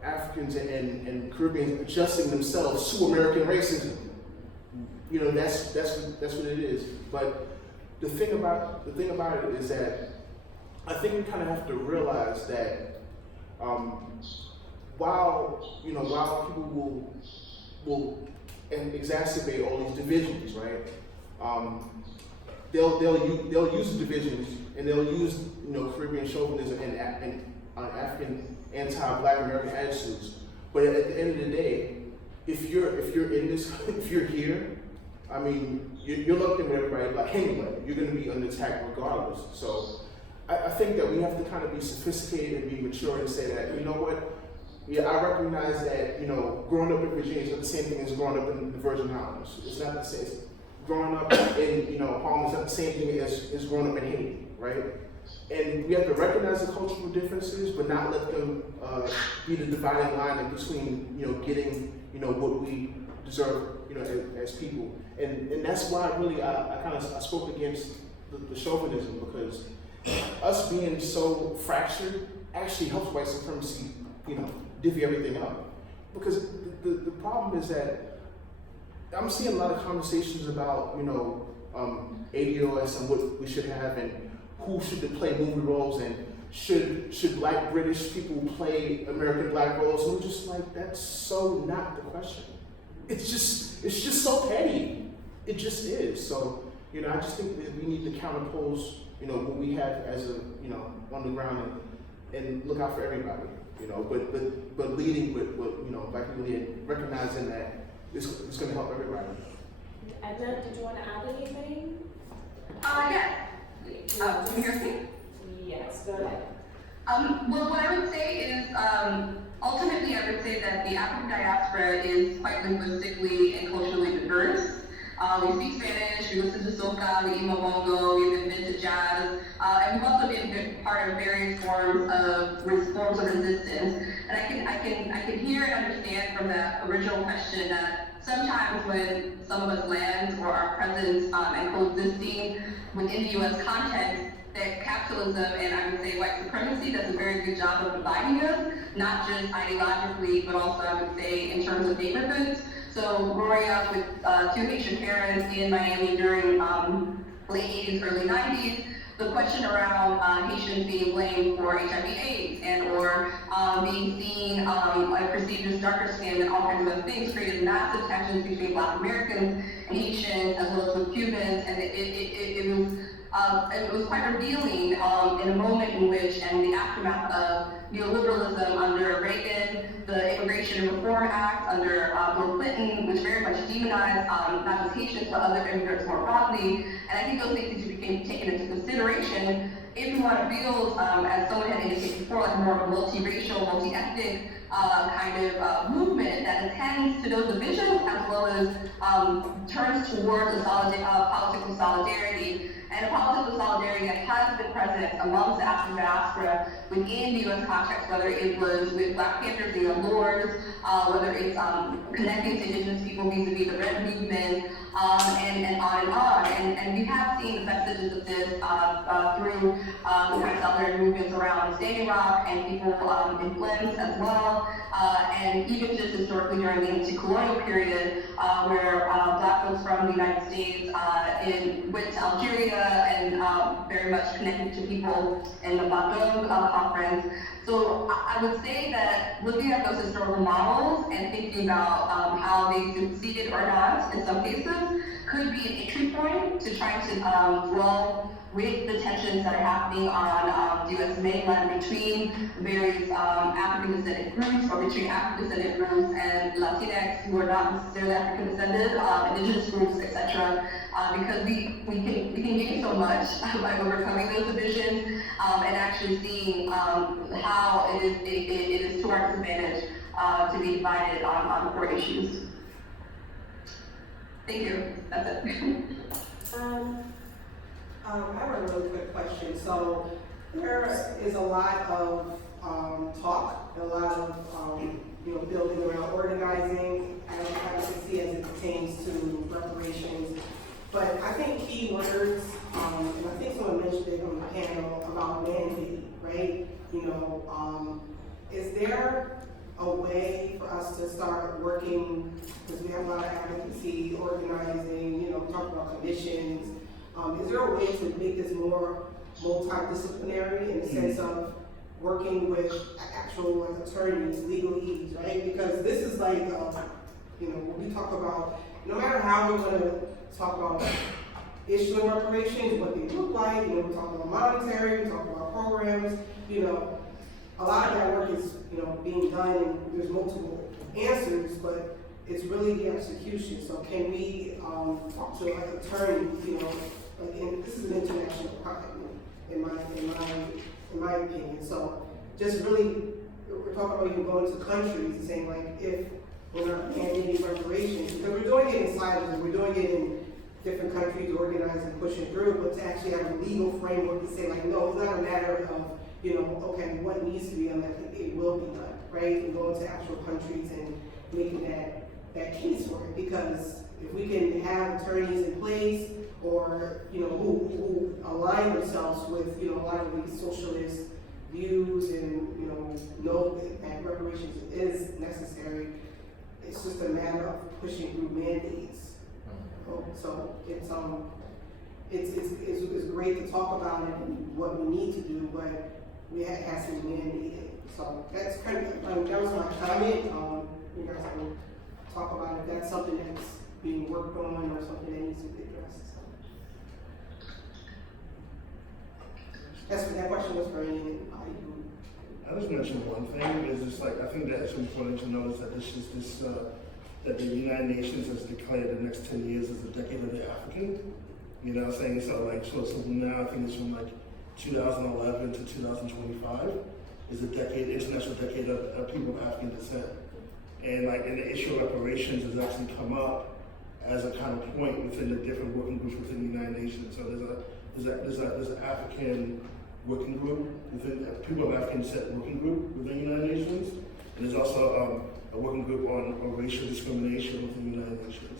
Africans and Caribbeans adjusting themselves to American racism. You know, that's what it is. But the thing about it is that I think we kind of have to realize that while people will exacerbate all these divisions, right? They'll use the divisions, and they'll use, you know, Caribbean chauvinism and African anti-Black American attitudes. But at the end of the day, if you're in this, if you're here, I mean, you're lumped in with everybody. Like anyway, you're going to be under attack regardless. So I think that we have to kind of be sophisticated and be mature and say that, you know what? Yeah, I recognize that, you know, growing up in Virginia is not the same thing as growing up in the Virgin Islands. It's not the same. Growing up in, you know, Harlem is not the same thing as growing up in Haiti, right? And we have to recognize the cultural differences, but not let them be the dividing line in between, you know, getting, you know, what we deserve, you know, as people. And that's why really I spoke against the chauvinism, because us being so fractured actually helps white supremacy, you know, divvy everything up. Because the problem is that I'm seeing a lot of conversations about, you know, ADOS and what we should have and who should play movie roles and should Black British people play American Black roles. And we're just like, that's so not the question. It's just so petty. It just is. So, you know, I just think that we need to counterpose, you know, what we have as a, you know, on the ground and look out for everybody, you know, but leading with what, you know, Black people need, recognizing that it's going to help everybody. Edna, did you want to add anything? Yeah. Can you hear me? Yes, go ahead. Well, what I would say is, ultimately, I would say that the African diaspora is quite linguistically and culturally diverse. We speak Spanish, we listen to soca, we emo bongo, we've invented jazz, and we've also been part of various forms of resistance. And I can hear and understand from that original question that sometimes when some of us land or are present and coexisting within the U.S. context, that capitalism and I would say white supremacy does a very good job of dividing us, not just ideologically, but also I would say in terms of neighborhoods. So growing up with two Haitian parents in Miami during late 80s, early 90s, the question around Haitians being blamed for HIV/AIDS and or being seen like perceived as darker skinned and all kinds of other things created massive tensions between Black Americans and Haitians as well as with Cubans, and it was quite revealing in a moment in which, and the aftermath of neoliberalism under Reagan, the Immigration and Reform Act under Bill Clinton, which very much demonized not just Haitians but other immigrants more broadly. And I think those things need to be taken into consideration if we want to build, as someone had indicated before, like more of a multiracial, multi-ethnic kind of movement that attends to those divisions as well as turns towards a politics of solidarity. And a politics of solidarity that has been present amongst the African diaspora within the U.S. context, whether it was with Black Panthers, the Young Lords, whether it's connecting to indigenous people vis-a-vis the Red Movement, and on and on. And we have seen the vestiges of this through kind of solidarity movements around Standing Rock and people in Flint as well. And even just historically during the anti-colonial period, where Black folks from the United States went to Algeria and very much connected to people in the Bandung conference. So I would say that looking at those historical models and thinking about how they succeeded or not in some cases could be an entry point to trying to dwell with the tensions that are happening on the U.S. mainland between various African descendant groups or between African descendant groups and Latinx who are not necessarily African descended, indigenous groups, etc. Because we can gain so much by overcoming those divisions and actually seeing how it is to our disadvantage to be divided on core issues. Thank you. That's it. I have a really quick question. So there is a lot of talk, a lot of building around organizing and advocacy as it pertains to reparations. But I think key words, and I think someone mentioned it on the panel about mandate, right? Is there a way for us to start working, because we have a lot of advocacy, organizing, talk about commissions. Is there a way to make this more multidisciplinary in the sense of working with actual attorneys, legalese, right? Because this is like, when we talk about, no matter how we're going to talk about issuing reparations, what they look like, we're talking about monetary, we're talking about programs, a lot of that work is, being done and there's multiple answers, but it's really the execution. So can we talk to like attorneys, you know, like this is an international crime in my opinion. So just really, we're talking about even going to countries and saying like if we're not mandating reparations, because we're doing it in silos and we're doing it in different countries organizing, pushing through, but to actually have a legal framework to say like, no, it's not a matter of, you know, okay, what needs to be done, it will be done, right? And going to actual countries and making that case for it, because if we can have attorneys in place or, you know, who align themselves with, you know, a lot of these socialist views and, you know that reparations is necessary, it's just a matter of pushing through mandates. So it's great to talk about it and what we need to do, but we have to mandate it. So that's kind of that was my comment. You guys can talk about if that's something that's being worked on or something that needs to be addressed. So that question was for anybody who. I just mentioned one thing, is just like, I think that it's important to notice that that the United Nations has declared the next 10 years as a decade of the African. You know what I'm saying? So now I think it's from like 2011 to 2025 is a decade, international decade of people of African descent. And the issue of reparations has actually come up as a kind of point within the different working groups within the United Nations. So there's an African working group within people of African descent working group within the United Nations, and there's also a working group on racial discrimination within the United Nations.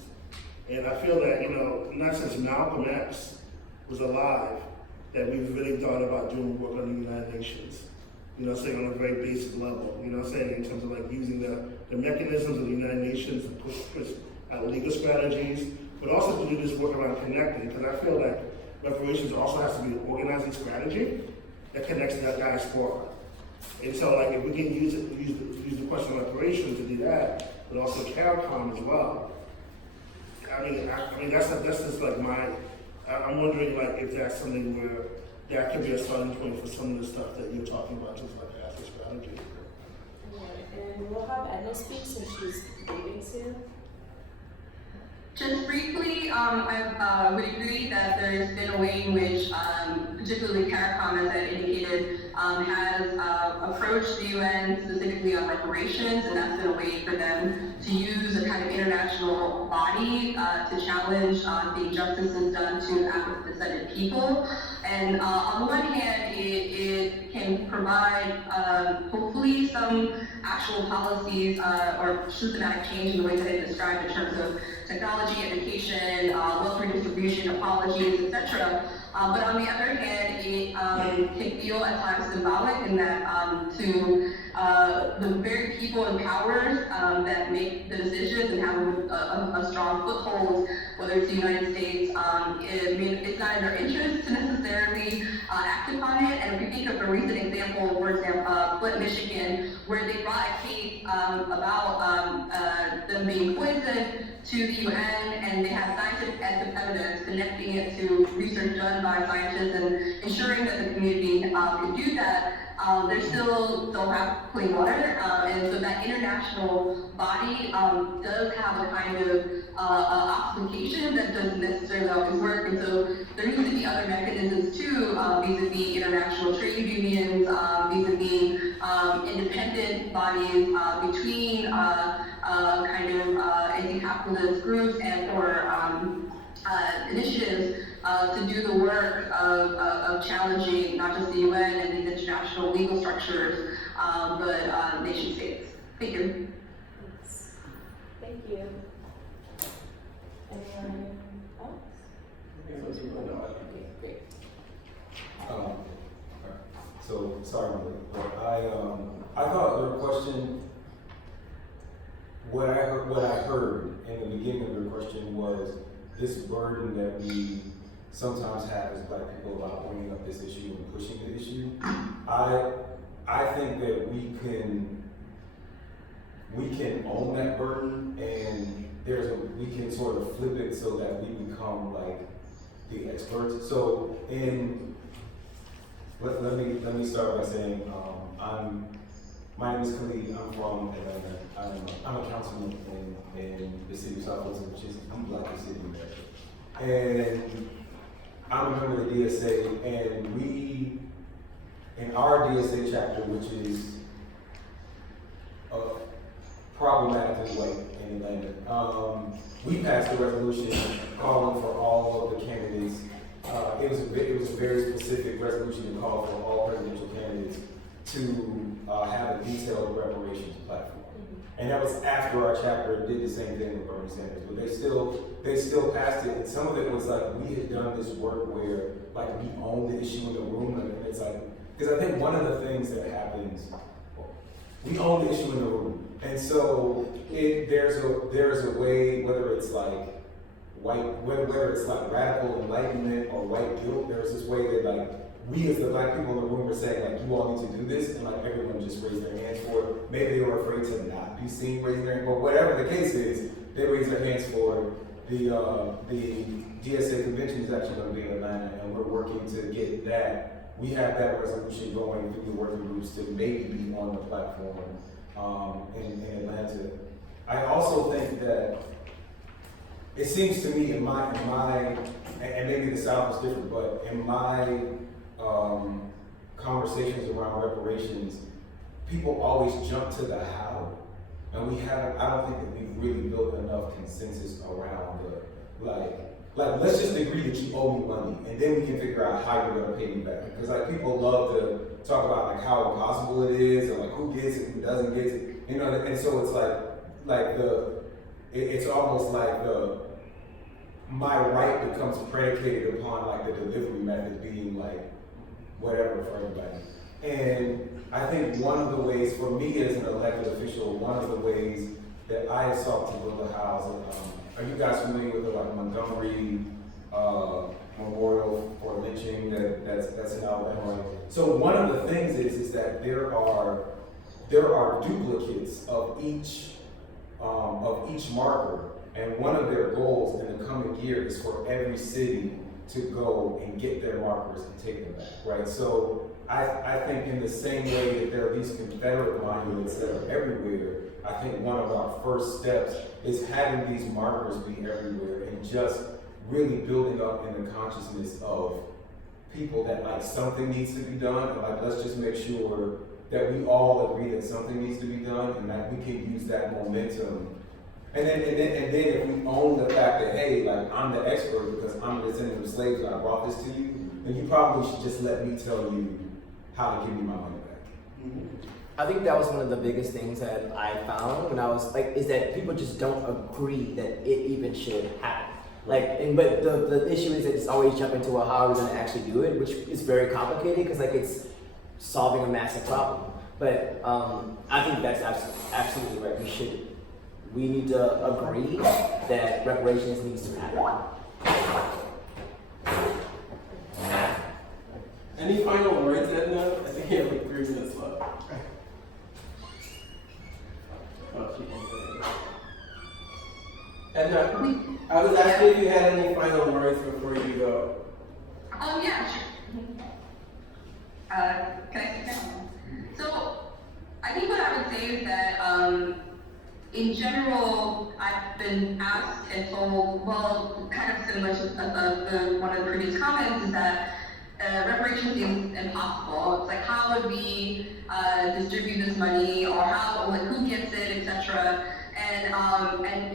And I feel that, you know, not since Malcolm X was alive that we've really thought about doing work on the United Nations. You know, saying on a very basic level, you know what I'm saying, in terms of like using the mechanisms of the United Nations to push out legal strategies, but also to do this work around connecting, because I feel like reparations also has to be an organizing strategy that connects to that diaspora. And so like if we can use the question of reparations to do that, but also CARICOM as well. I mean that's just like I'm wondering like if that's something where that could be a starting point for some of the stuff that you're talking about, just like as a strategy. And we'll have Edna speak since she's leaving soon. Just briefly, I would agree that there's been a way in which, particularly CARICOM, as I indicated, has approached the UN specifically on reparations, and that's been a way for them to use a kind of international body to challenge the injustices done to African descendant people. And on the one hand, it can provide hopefully some actual policies or systematic change in the way that I described in terms of technology, education, wealth redistribution, apologies, etc. But on the other hand, it can feel at times symbolic in that to the very people in power that make the decisions and have a strong foothold, whether it's the United States, it's not in their interest to necessarily act upon it. And if we think of a recent example, for example, Flint, Michigan, where they brought a case about them being poisoned to the UN, and they had scientific evidence connecting it to research done by scientists and ensuring that the community could do that. They still don't have clean water, and so that international body does have a kind of obfuscation that doesn't necessarily always work, and so there needs to be other mechanisms too, vis-a-vis international trade unions, vis-a-vis independent bodies between kind of anti-capitalist groups and or initiatives to do the work of challenging not just the UN and these international legal structures, but nation states. Thank you. Thanks. Thank you. Anyone else? Okay, great. So sorry, but I thought your question, what I heard in the beginning of your question was this burden that we sometimes have as Black people about bringing up this issue and pushing the issue. I think that we can own that burden, and we can sort of flip it so that we become like the experts. So let me start by saying My name is Khalid. I'm from Atlanta. I'm a councilman in the city of South Wilson, which is the blackest city in America. And I'm a member of the DSA, and we, in our DSA chapter, which is problematically white in Atlanta, we passed a resolution calling for all of the candidates. It was a very specific resolution to call for all presidential candidates to have a detailed reparations platform. And that was after our chapter did the same thing with Bernie Sanders, but they still passed it. And some of it was like we had done this work where like we owned the issue in the room, and it's like, because I think one of the things that happens, we own the issue in the room, and so there's a way, whether it's like whether it's like radical enlightenment or white guilt, there's this way that like we as the black people in the room are saying like you all need to do this, and like everyone just raised their hands for it. Maybe they were afraid to not be seen raising their hand, but whatever the case is, they raised their hands for the DSA convention is actually going to be in Atlanta, and we're working to get that. We have that resolution going through the working groups to maybe be on the platform in Atlanta. I also think that it seems to me in my and maybe the South is different, but in my conversations around reparations, people always jump to the how, and we haven't. I don't think that we've really built enough consensus around the like let's just agree that you owe me money, and then we can figure out how you're going to pay me back. Because like people love to talk about like how impossible it is, or like who gets it, who doesn't get it, you know. And so it's like it's almost like my right becomes predicated upon like the delivery method being like whatever for everybody. And I think one of the ways for me as an elected official, one of the ways that I have sought to build a house, are you guys familiar with the like Montgomery memorial for lynching that's in Alabama? So one of the things is that there are duplicates of each marker, and one of their goals in the coming year is for every city to go and get their markers and take them back, right? So I think in the same way that there are these Confederate monuments that are everywhere, I think one of our first steps is having these markers be everywhere and just really building up in the consciousness of people that like something needs to be done, and like let's just make sure that we all agree that something needs to be done, and that we can use that momentum. And then if we own the fact that, hey, like I'm the expert because I'm a descendant of slaves and I brought this to you, then you probably should just let me tell you how to give me my money back. I think that was one of the biggest things that I found when I was like, is that people just don't agree that it even should happen. Like, but the issue is that it's always jump into how are we going to actually do it, which is very complicated because like it's solving a massive problem. But I think that's absolutely right. We need to agree that reparations needs to happen. Any final words, Edna? I think you have like 3 minutes left. Oh, she can't say it. Edna, I was asking if you had any final words before you go. Yeah, sure. Can I sit down? So, I think what I would say is that, in general, I've been asked and told, well, kind of similar to one of the previous comments, is that reparations seems impossible. It's like, how would we distribute this money, or how, like, who gets it, etc. And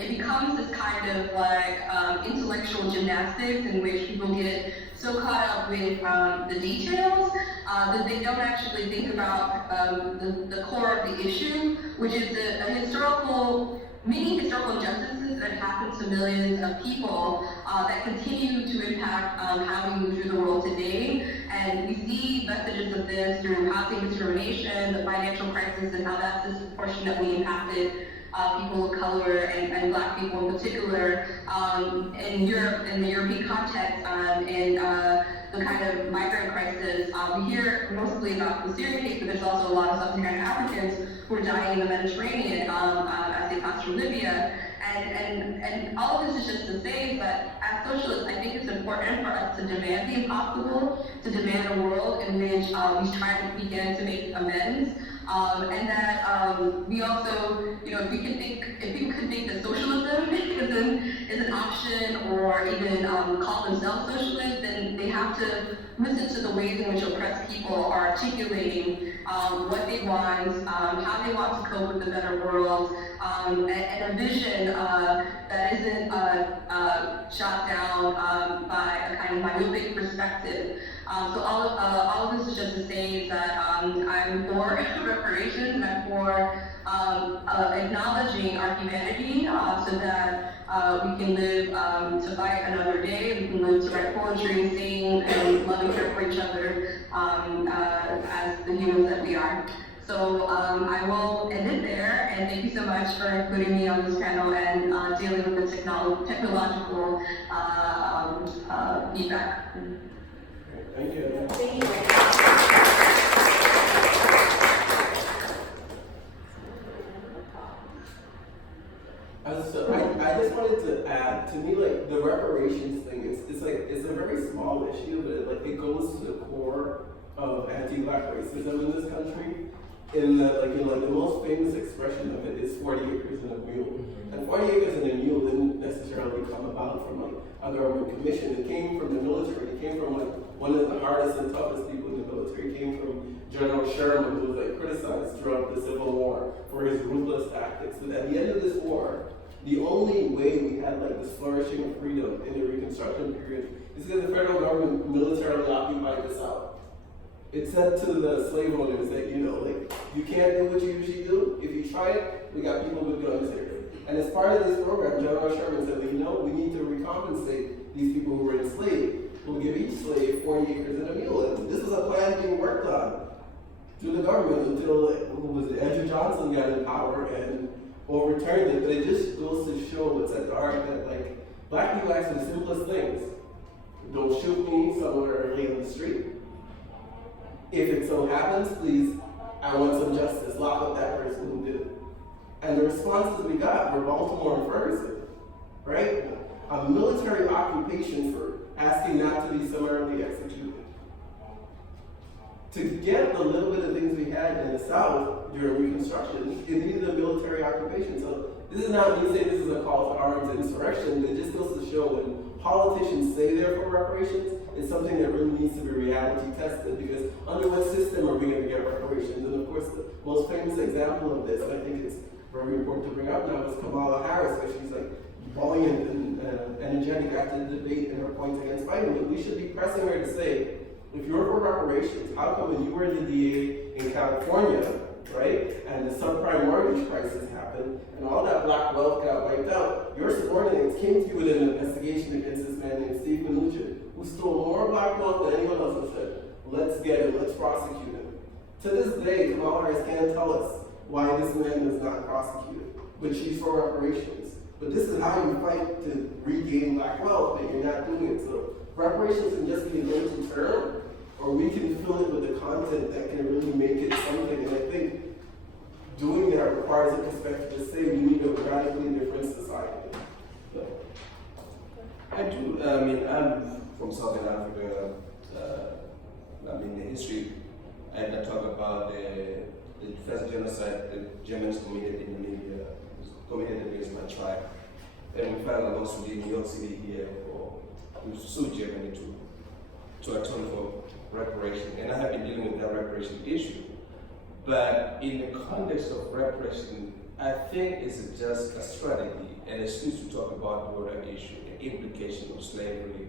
it becomes this kind of like intellectual gymnastics in which people get so caught up with the details that they don't actually think about the core of the issue, which is many historical injustices that happen to millions of people that continue to impact how we move through the world today. And we see vestiges of this through housing discrimination, the financial crisis, and how that's disproportionately impacted people of color and Black people in particular in Europe, in the European context, and the kind of migrant crisis. We hear mostly about the Syrian case, but there's also a lot of sub-Saharan Africans who are dying in the Mediterranean as they pass through Libya. And all of this is just to say that as socialists, I think it's important for us to demand the impossible, to demand a world in which we try to begin to make amends And that we also, if people could think that socialism is an option, or even call themselves socialists, then they have to listen to the ways in which oppressed people are articulating what they want, how they want to cope with a better world, and a vision that isn't shot down by a kind of myopic perspective. So all of this is just to say that I'm for reparations, and I'm for acknowledging our humanity so that we can live to fight another day, we can live to write poetry, sing, and love and care for each other as the humans that we are. So I will end it there, and thank you so much for including me on this panel and dealing with the technological feedback. Thank you. Thank you. I just wanted to add, to me, like, the reparations thing, it's a very small issue, but it goes to the core of anti-black racism in this country. In the most famous expression of it is 40 acres and a mule. And 40 acres and a mule didn't necessarily come about from a government commission. It came from the military. It came from one of the hardest and toughest people in the military. It came from General Sherman, who was criticized throughout the Civil War for his ruthless tactics. But at the end of this war, the only way we had this flourishing of freedom in the Reconstruction period is because the federal government militarily occupied the South. It said to the slave owners that, you can't do what you usually do. If you try it, we got people with guns here. And as part of this program, General Sherman said, we need to recompensate these people who were enslaved. We'll give each slave 40 acres and a mule. And this was a plan being worked on through the government until, Andrew Johnson got in power and overturned it. But it just goes to show what's at the heart that, black people ask for the simplest things. Don't shoot me somewhere early in the street. If it so happens, please, I want some justice. Lock up that person who did it. And the responses we got were Baltimore and Ferguson, right? A military occupation for asking not to be summarily executed. To get the little bit of things we had in the South during Reconstruction, it needed a military occupation. So this is not me saying this is a call to arms and insurrection, but it just goes to show when politicians say they're for reparations, it's something that really needs to be reality tested, because under what system are we going to get reparations? And of course, the most famous example of this, and I think it's very important to bring up now, is Kamala Harris, because she's buoyant and energetic after the debate and her points against Biden. But we should be pressing her to say, if you're for reparations, how come when you were in the DA in California, right, and the subprime mortgage crisis happened, and all that black wealth got wiped out, your subordinates came to you with an investigation against this man named Steve Mnuchin, who stole more black wealth than anyone else, and said, let's get him, let's prosecute him. To this day, Kamala Harris can't tell us why this man is not prosecuted, but she's for reparations. But this is how you fight to regain black wealth, but you're not doing it. So reparations can just be a limited term, or we can fill it with the content that can really make it something. And I think doing that requires a perspective to say we need a radically different society. I do. I'm from Southern Africa. The history. I can talk about the first genocide the Germans committed in Namibia, committed against my tribe. And we filed a lawsuit in New York City here to sue Germany to atone for reparation. And I have been dealing with that reparation issue. But in the context of reparation, I think it's just a strategy and excuse to talk about the broader issue, the implication of slavery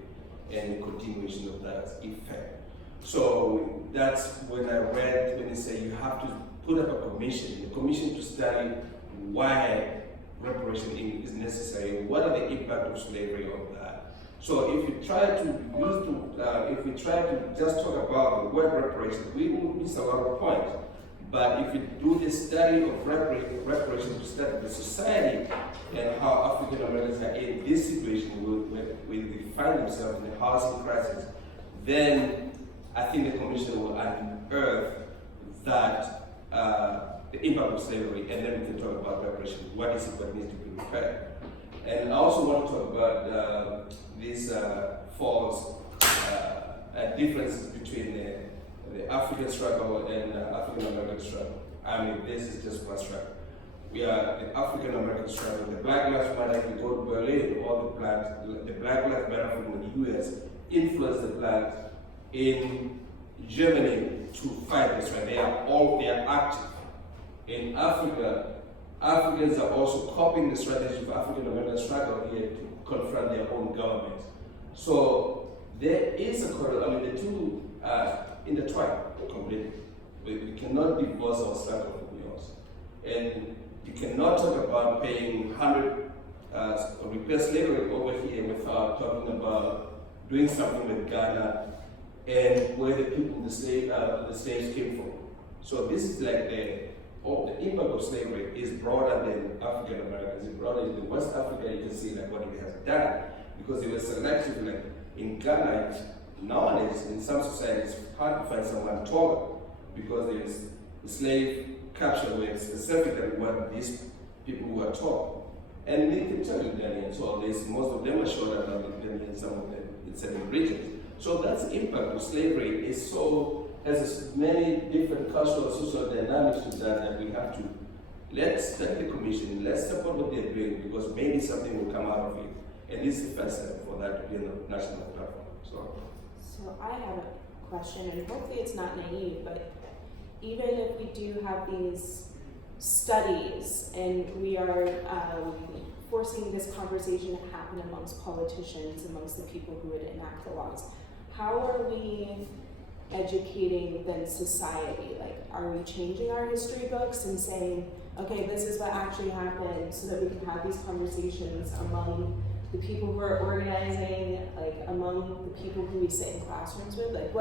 and the continuation of that effect. So that's when I read when they say you have to put up a commission to study why reparation is necessary, what are the impact of slavery on that. So if you try to just talk about the word reparation, we will miss a lot of points. But if you do the study of reparation to study the society and how African Americans are in this situation when they find themselves in a housing crisis, then I think the commission will unearth that the impact of slavery, and then we can talk about reparation. What is it that needs to be repaired? And I also want to talk about these false differences between the African struggle and African American struggle. I mean, this is just one struggle. We are the African American struggle. The Black Lives Matter, if we go to Berlin, all the Black Lives Matter from the US influenced the blacks in Germany to fight this right. They are active. In Africa, Africans are also copying the strategy of African American struggle here to confront their own government. So there is a correlation. I mean, the two are intertwined completely. We cannot divorce ourselves from the yours. And you cannot talk about paying 100 repair slavery over here without talking about doing something with Ghana and where the people, the slaves came from. So this is like the impact of slavery is broader than African Americans. It's broader in West Africa. You can see like what it has done because it was selective. Like in Ghana, nowadays in some societies, it's hard to find someone taller because there is slave capture where specifically what these people were taught. And they can tell you Ghanaians, so most of them are shorter than Ghanaians, some of them in certain regions. So that's the impact of slavery has many different cultural and social dynamics to that we have to let's study the commission, let's support what they're doing because maybe something will come out of it. And this is the first step for that to be on the national platform. So I have a question, and hopefully it's not naive, but even if we do have these studies and we are forcing this conversation to happen amongst politicians, amongst the people who would enact the laws, how are we educating then society? Like, are we changing our history books and saying, okay, this is what actually happened so that we can have these conversations among the people who are organizing, like among the people who we sit in classrooms with? Like,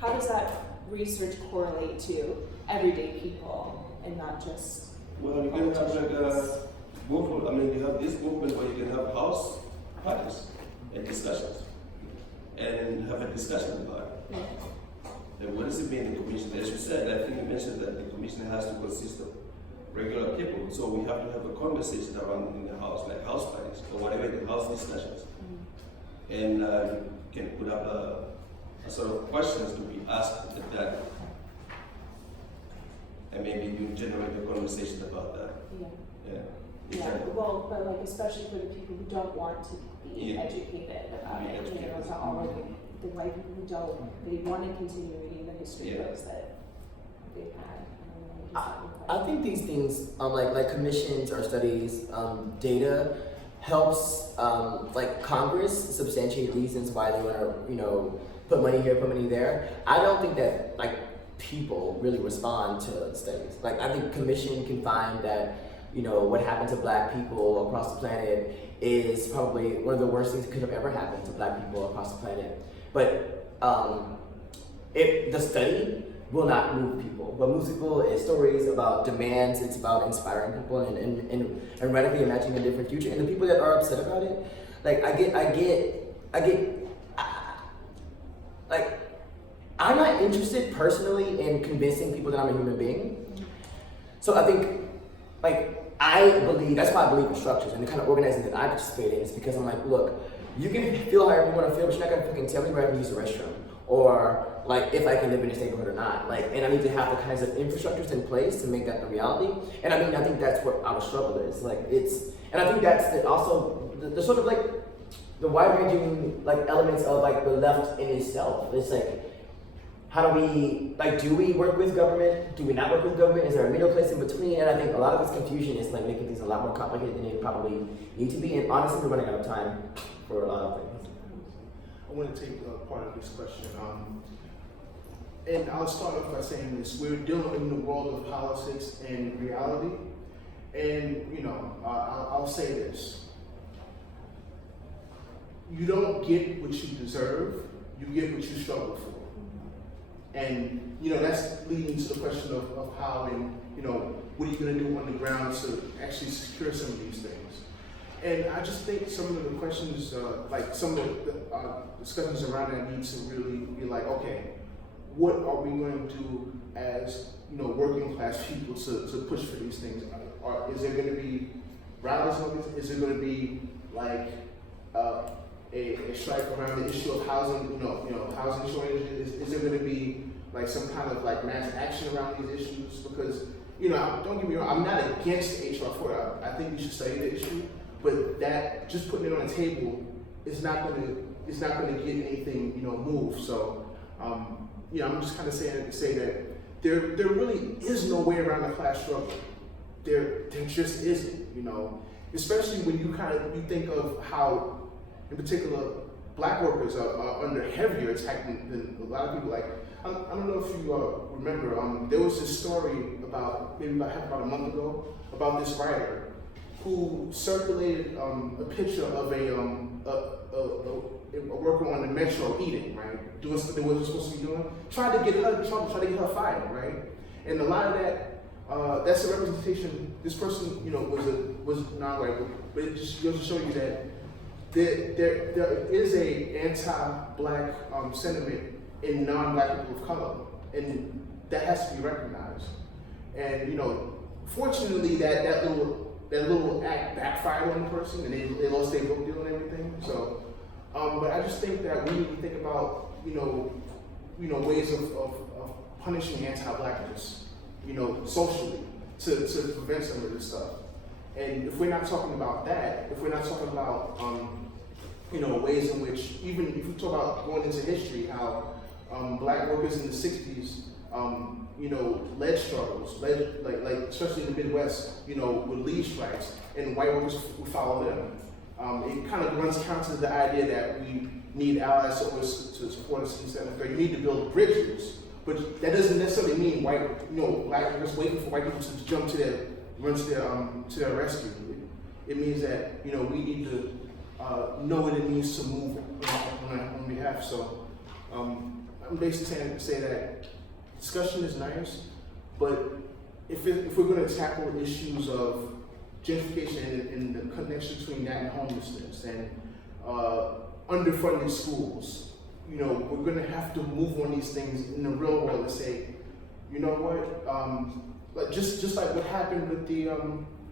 how does that research correlate to everyday people and not just... Well, you can have like a movement, I mean, you have this movement where you can have house parties and discussions and have a discussion about it. Yeah. And what does it mean in the commission? As you said, I think you mentioned that the commission has to consist of regular people, so we have to have a conversation around in the house, like house parties or whatever, the house discussions. And you can put up a sort of questions to be asked at that. And maybe you generate a conversation about that. Yeah. Exactly. Well, but like especially for the people who don't want to be educated about it, you know, to all of the white people who don't, they want to continue reading the history books that they've had. I think these things, like commissions or studies, data helps like Congress substantiate reasons why they want to, put money here, put money there. I don't think that like people really respond to studies. Like I think commission can find that, what happened to black people across the planet is probably one of the worst things that could have ever happened to black people across the planet. But the study will not move people. What moves people is stories about demands, it's about inspiring people and radically imagining a different future. And the people that are upset about it, like I'm not interested personally in convincing people that I'm a human being. So I think, I believe, that's why I believe in structures and the kind of organizing that I participate in is because I'm like, look, you can feel however you want to feel, but you're not gonna fucking tell me where I can use the restroom. Or if I can live in this neighborhood or not. And I need to have the kinds of infrastructures in place to make that the reality. And I think that's what our struggle is. And I think that's also the sort of the wide-ranging elements of the left in itself. It's how do we, do we work with government? Do we not work with government? Is there a middle place in between? And I think a lot of this confusion is making things a lot more complicated than they probably need to be. And honestly, we're running out of time for a lot of things. I want to take part of this question. And I'll start off by saying this. We're dealing in the world of politics and reality. And, I'll say this. You don't get what you deserve, you get what you struggle for. And, that's leading to the question of how and, what are you going to do on the ground to actually secure some of these things. And I just think some of the questions, some of the discussions around that need to really be okay, what are we going to do as, working class people to push for these things? Is there going to be rallies on this? Is there going to be a strike around the issue of housing, housing shortage? Is there going to be like some kind of like mass action around these issues, because, you know, don't get me wrong, I'm not against HR 4. I think we should study the issue, but that, just putting it on the table is not gonna get anything, you know, moved. So, you know, I'm just kind of saying to say that there really is no way around the class struggle. There just isn't, you know, especially when you think of how, in particular, black workers are under heavier attack than a lot of people. Like, I don't know if you remember, there was this story about a month ago about this writer who circulated a picture of a worker on the metro eating, right? Doing something they wasn't supposed to be doing. Tried to get her in trouble, tried to get her fired, right? And a lot of that, that's a representation. This person, you know, was non-white, but it just goes to show you that there is a anti-black sentiment in non-black people of color, and that has to be recognized. And, you know, fortunately, that little act backfired on the person, and they lost their book deal and everything. So, but I just think that we need to think about, you know, ways of punishing anti-blackness, you know, socially to prevent some of this stuff. And if we're not talking about that, if we're not talking about, you know, ways in which, even if we talk about going into history, how black workers in the 60s, you know, led struggles, like especially in the Midwest, you know, with leave strikes, and white workers would follow them. It kind of runs counter to the idea that we need allies to support us in 7th. You need to build bridges, but that doesn't necessarily mean black workers waiting for white people to run to their rescue. It means that, you know, we need to know what it means to move on behalf. So I'm basically saying that discussion is nice, but if we're going to tackle issues of gentrification and the connection between that and homelessness and underfunded schools, you know, we're going to have to move on these things in the real world and say, you know what, like just like what happened with the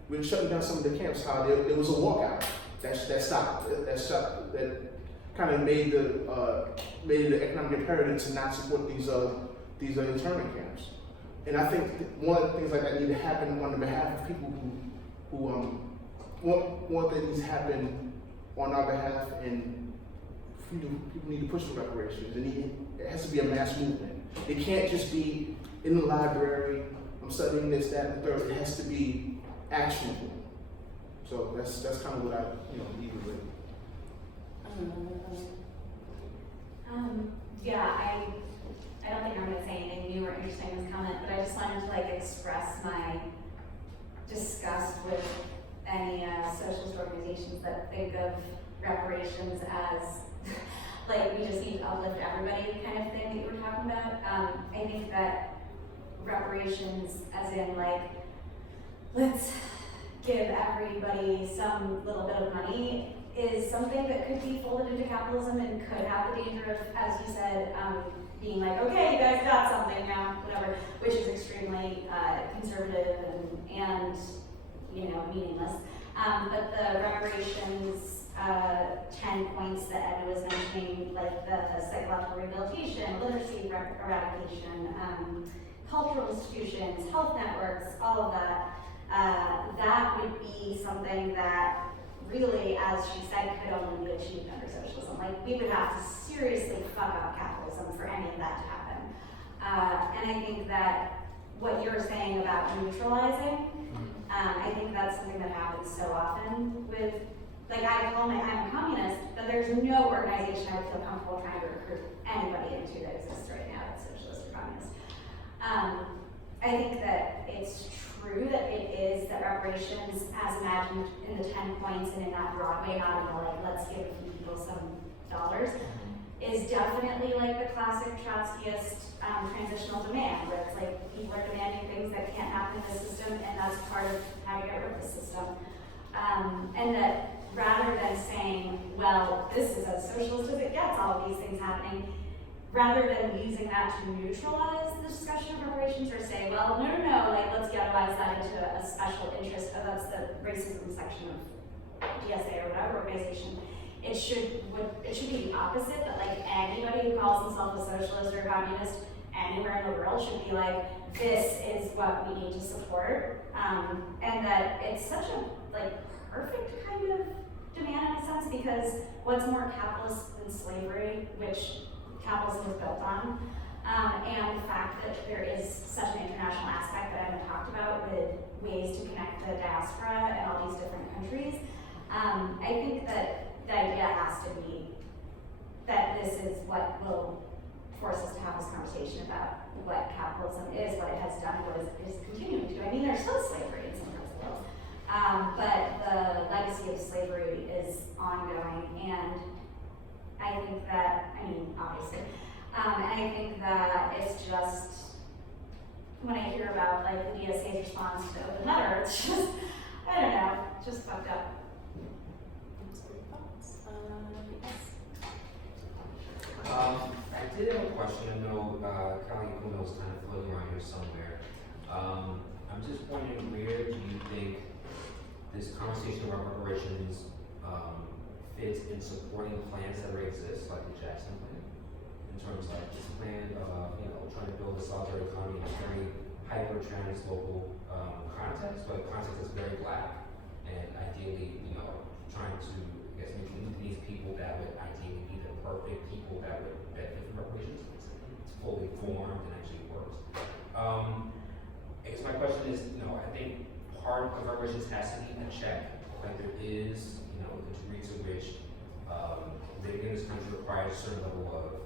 with shutting down some of the camps, how there was a walkout that kind of made the economic imperative to not support these internment camps. And I think one of the things like that need to happen on the behalf of people who want that needs to happen on our behalf, and people need to push for reparations. It has to be a mass movement. It can't just be in the library, I'm studying this, that, and the third. It has to be actionable. So that's kind of what I leave it with. Yeah, I don't think I'm going to say anything new or interesting in this comment, but I just wanted to express my disgust with any socialist organizations that think of reparations as we just need to uplift everybody kind of thing that you were talking about. I think that reparations, as in let's give everybody some little bit of money, is something that could be folded into capitalism and could have the danger of, as you said, being okay, you guys got something now, whatever, which is extremely conservative and meaningless. But the reparations 10 points that Edna was mentioning, like the psychological rehabilitation, literacy eradication, cultural institutions, health networks, all of that, that would be something that really, as she said, could only be achieved under socialism. We would have to seriously fuck up capitalism for any of that to happen. And I think that what you're saying about neutralizing, I think that's something that happens so often with, I'm a communist, but there's no organization I would feel comfortable trying to recruit anybody into that exists right now that's socialist or communist. I think that it's true that it is that reparations, as imagined in the 10 points and in that broad way, not in the let's give a few people some dollars, is definitely the classic Trotskyist transitional demand, where it's people are demanding things that can't happen in the system, and that's part of how to get rid of the system. And that rather than saying, well, this is as socialist as it gets, all of these things happening, rather than using that to neutralize the discussion of reparations or say, well, no, let's ghettoize that into a special interest, that's the racism section of DSA or whatever organization. It should be the opposite, that anybody who calls himself a socialist or a communist anywhere in the world should be like, this is what we need to support, and that it's such a like perfect kind of demand in a sense, because what's more capitalist than slavery, which capitalism is built on, and the fact that there is such an international aspect that I haven't talked about with ways to connect the diaspora and all these different countries. I think that the idea has to be that this is what will force us to have this conversation about what capitalism is, what it has done, what it is continuing to do. I mean, there's still slavery in some parts of the world, but the legacy of slavery is ongoing, and I think that, I mean, obviously, and I think that it's just, when I hear about like the DSA's response to Open Letter, it's just, I don't know, just fucked up. Thanks for your thoughts. Yes. I did have a question. I know Callie Kuno's kind of floating around here somewhere. I'm just wondering, where do you think this conversation about reparations fits in supporting plans that already exist, like the Jackson plan, in terms of this plan of trying to build a solidarity economy in a very hyper-trans local context, but a context that's very black, and ideally, trying to, I guess, include these people that would ideally be the perfect people that would benefit from reparations. It's fully formed and actually works. I guess my question is, I think part of reparations has to be a check. Like there is, the degree to which living in this country requires a certain level of,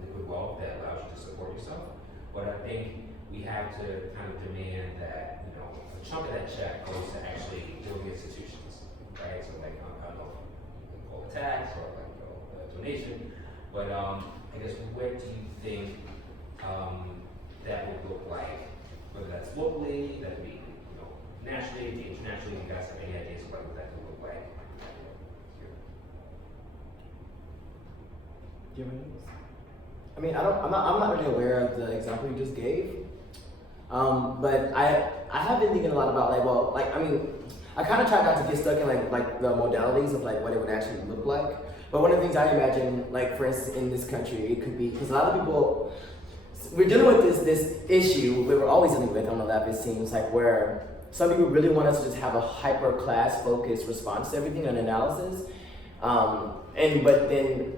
liquid wealth that allows you to support yourself. But I think we have to kind of demand that, a chunk of that check goes to actually building institutions, right? So like, I don't know if you can call it a tax or like a donation, but I guess what do you think that would look like? Whether that's locally, that would be, nationally, internationally, you guys have any ideas of what that could look like? Do you have any? I mean, I'm not really aware of the example you just gave. But I have been thinking a lot about I kind of try not to get stuck in like the modalities of like what it would actually look like. But one of the things I imagine, like for instance, in this country, it could be, because a lot of people, we're dealing with this issue that we're always dealing with on the left, it seems like, where some people really want us to just have a hyper class focused response to everything and analysis. But then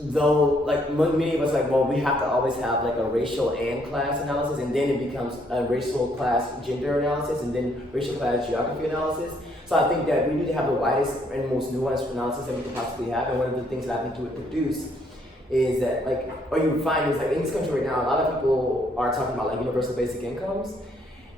though, like many of us we have to always have like a racial and class analysis, and then it becomes a racial class gender analysis, and then racial class geography analysis. So I think that we need to have the widest and most nuanced analysis that we can possibly have, and one of the things that I think you would produce is that you find is in this country right now, a lot of people are talking about universal basic incomes.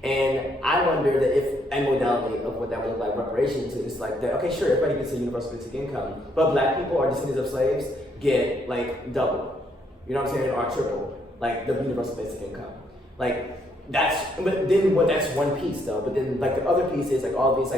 And I wonder that if a modality of what that would look like, reparations, is that, okay, sure, everybody gets a universal basic income, but black people or descendants of slaves get double, you know what I'm saying, or triple, the universal basic income. That's one piece though, but then the other piece is all these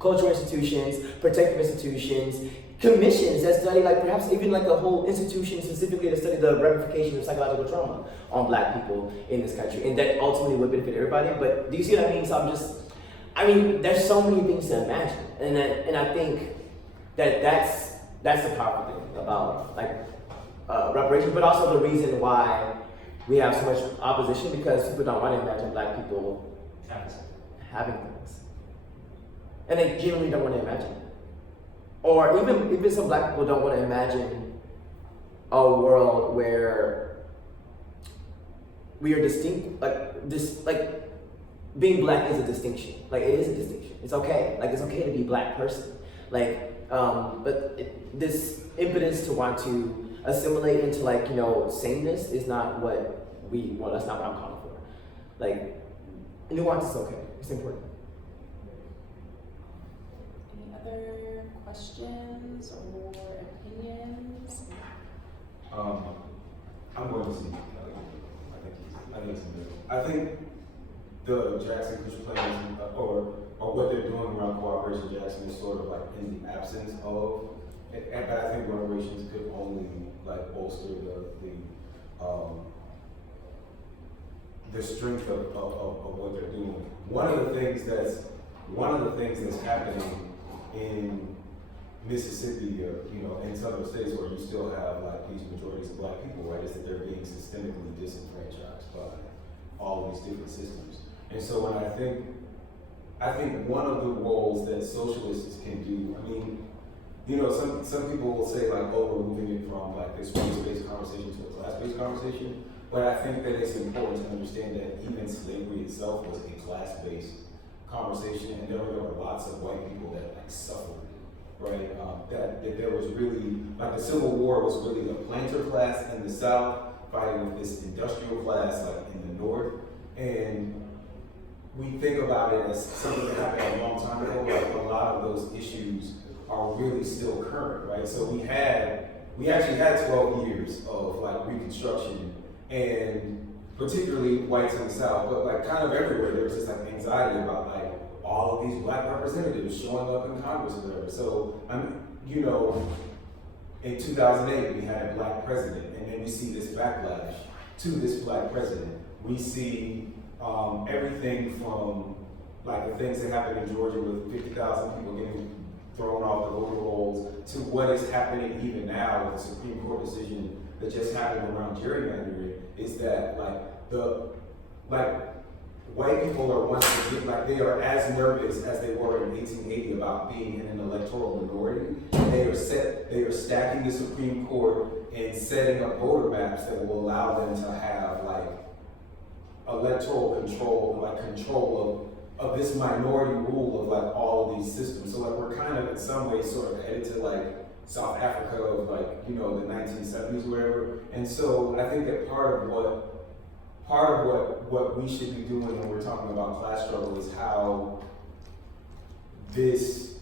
cultural institutions, protective institutions, commissions that study perhaps even a whole institution specifically to study the ramifications of psychological trauma on black people in this country, and that ultimately would benefit everybody. But do you see what I mean? So there's so many things to imagine, and I think that's the powerful thing about reparations, but also the reason why we have so much opposition, because people don't want to imagine black people having things, and they genuinely don't want to imagine it. Or even some black people don't want to imagine a world where we are distinct, being black is a distinction. It is a distinction. It's okay. It's okay to be a black person. This impetus to want to assimilate into sameness is not what that's not what I'm calling for. Nuance is okay. It's important. Any other questions or opinions? I'm going to see Kelly. I think the Jackson Cush plan or what they're doing around Cooperation Jackson is sort of in the absence of, but I think reparations could only bolster the strength of what they're doing. One of the things that's happening in Mississippi or, you know, in southern states where you still have like these majorities of black people, right, is that they're being systemically disenfranchised by all of these different systems. And so when I think one of the roles that socialists can do, I mean, you know, some people will say like, oh, we're moving it from like this race-based conversation to a class-based conversation, but I think that it's important to understand that even slavery itself was a class-based conversation, and there were lots of white people that like suffered, right? That there was really, like the Civil War was really a planter class in the South fighting with this industrial class like in the North, and we think about it as something that happened a long time ago, like a lot of those issues are really still current, right? So we actually had 12 years of like Reconstruction, and particularly whites in the South, but like kind of everywhere there was this like anxiety about like all of these black representatives showing up in Congress or whatever. So you know, in 2008 we had a black president, and then we see this backlash to this black president. We see everything from like the things that happened in Georgia with 50,000 people getting thrown off the voter rolls to what is happening even now with the Supreme Court decision that just happened around gerrymandering, is that white people are once again, like they are as nervous as they were in 1880 about being in an electoral minority. They are stacking the Supreme Court and setting up voter maps that will allow them to have like electoral control, like control of this minority rule of like all of these systems. So like we're kind of in some ways sort of headed to like South Africa of like, you know, the 1970s or whatever. And so I think that part of what we should be doing when we're talking about class struggle is how this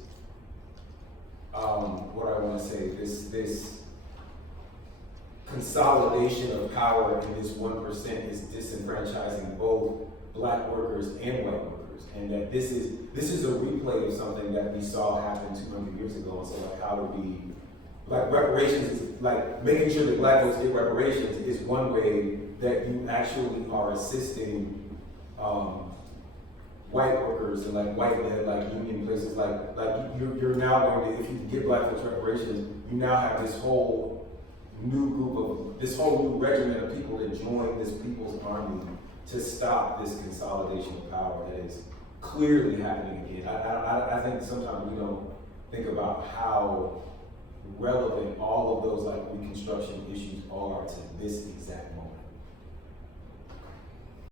this consolidation of power in this 1% is disenfranchising both black workers and white workers, and that this is a replay of something that we saw happen 200 years ago. And so like how do we, like reparations is like making sure that black folks get reparations is one way that you actually are assisting white workers and like white-led like union places, like you're now going to, if you get black folks reparations, you now have this whole new regiment of people that join this people's army to stop this consolidation of power that is clearly happening again. I think sometimes we don't think about how relevant all of those like Reconstruction issues are to this exact moment.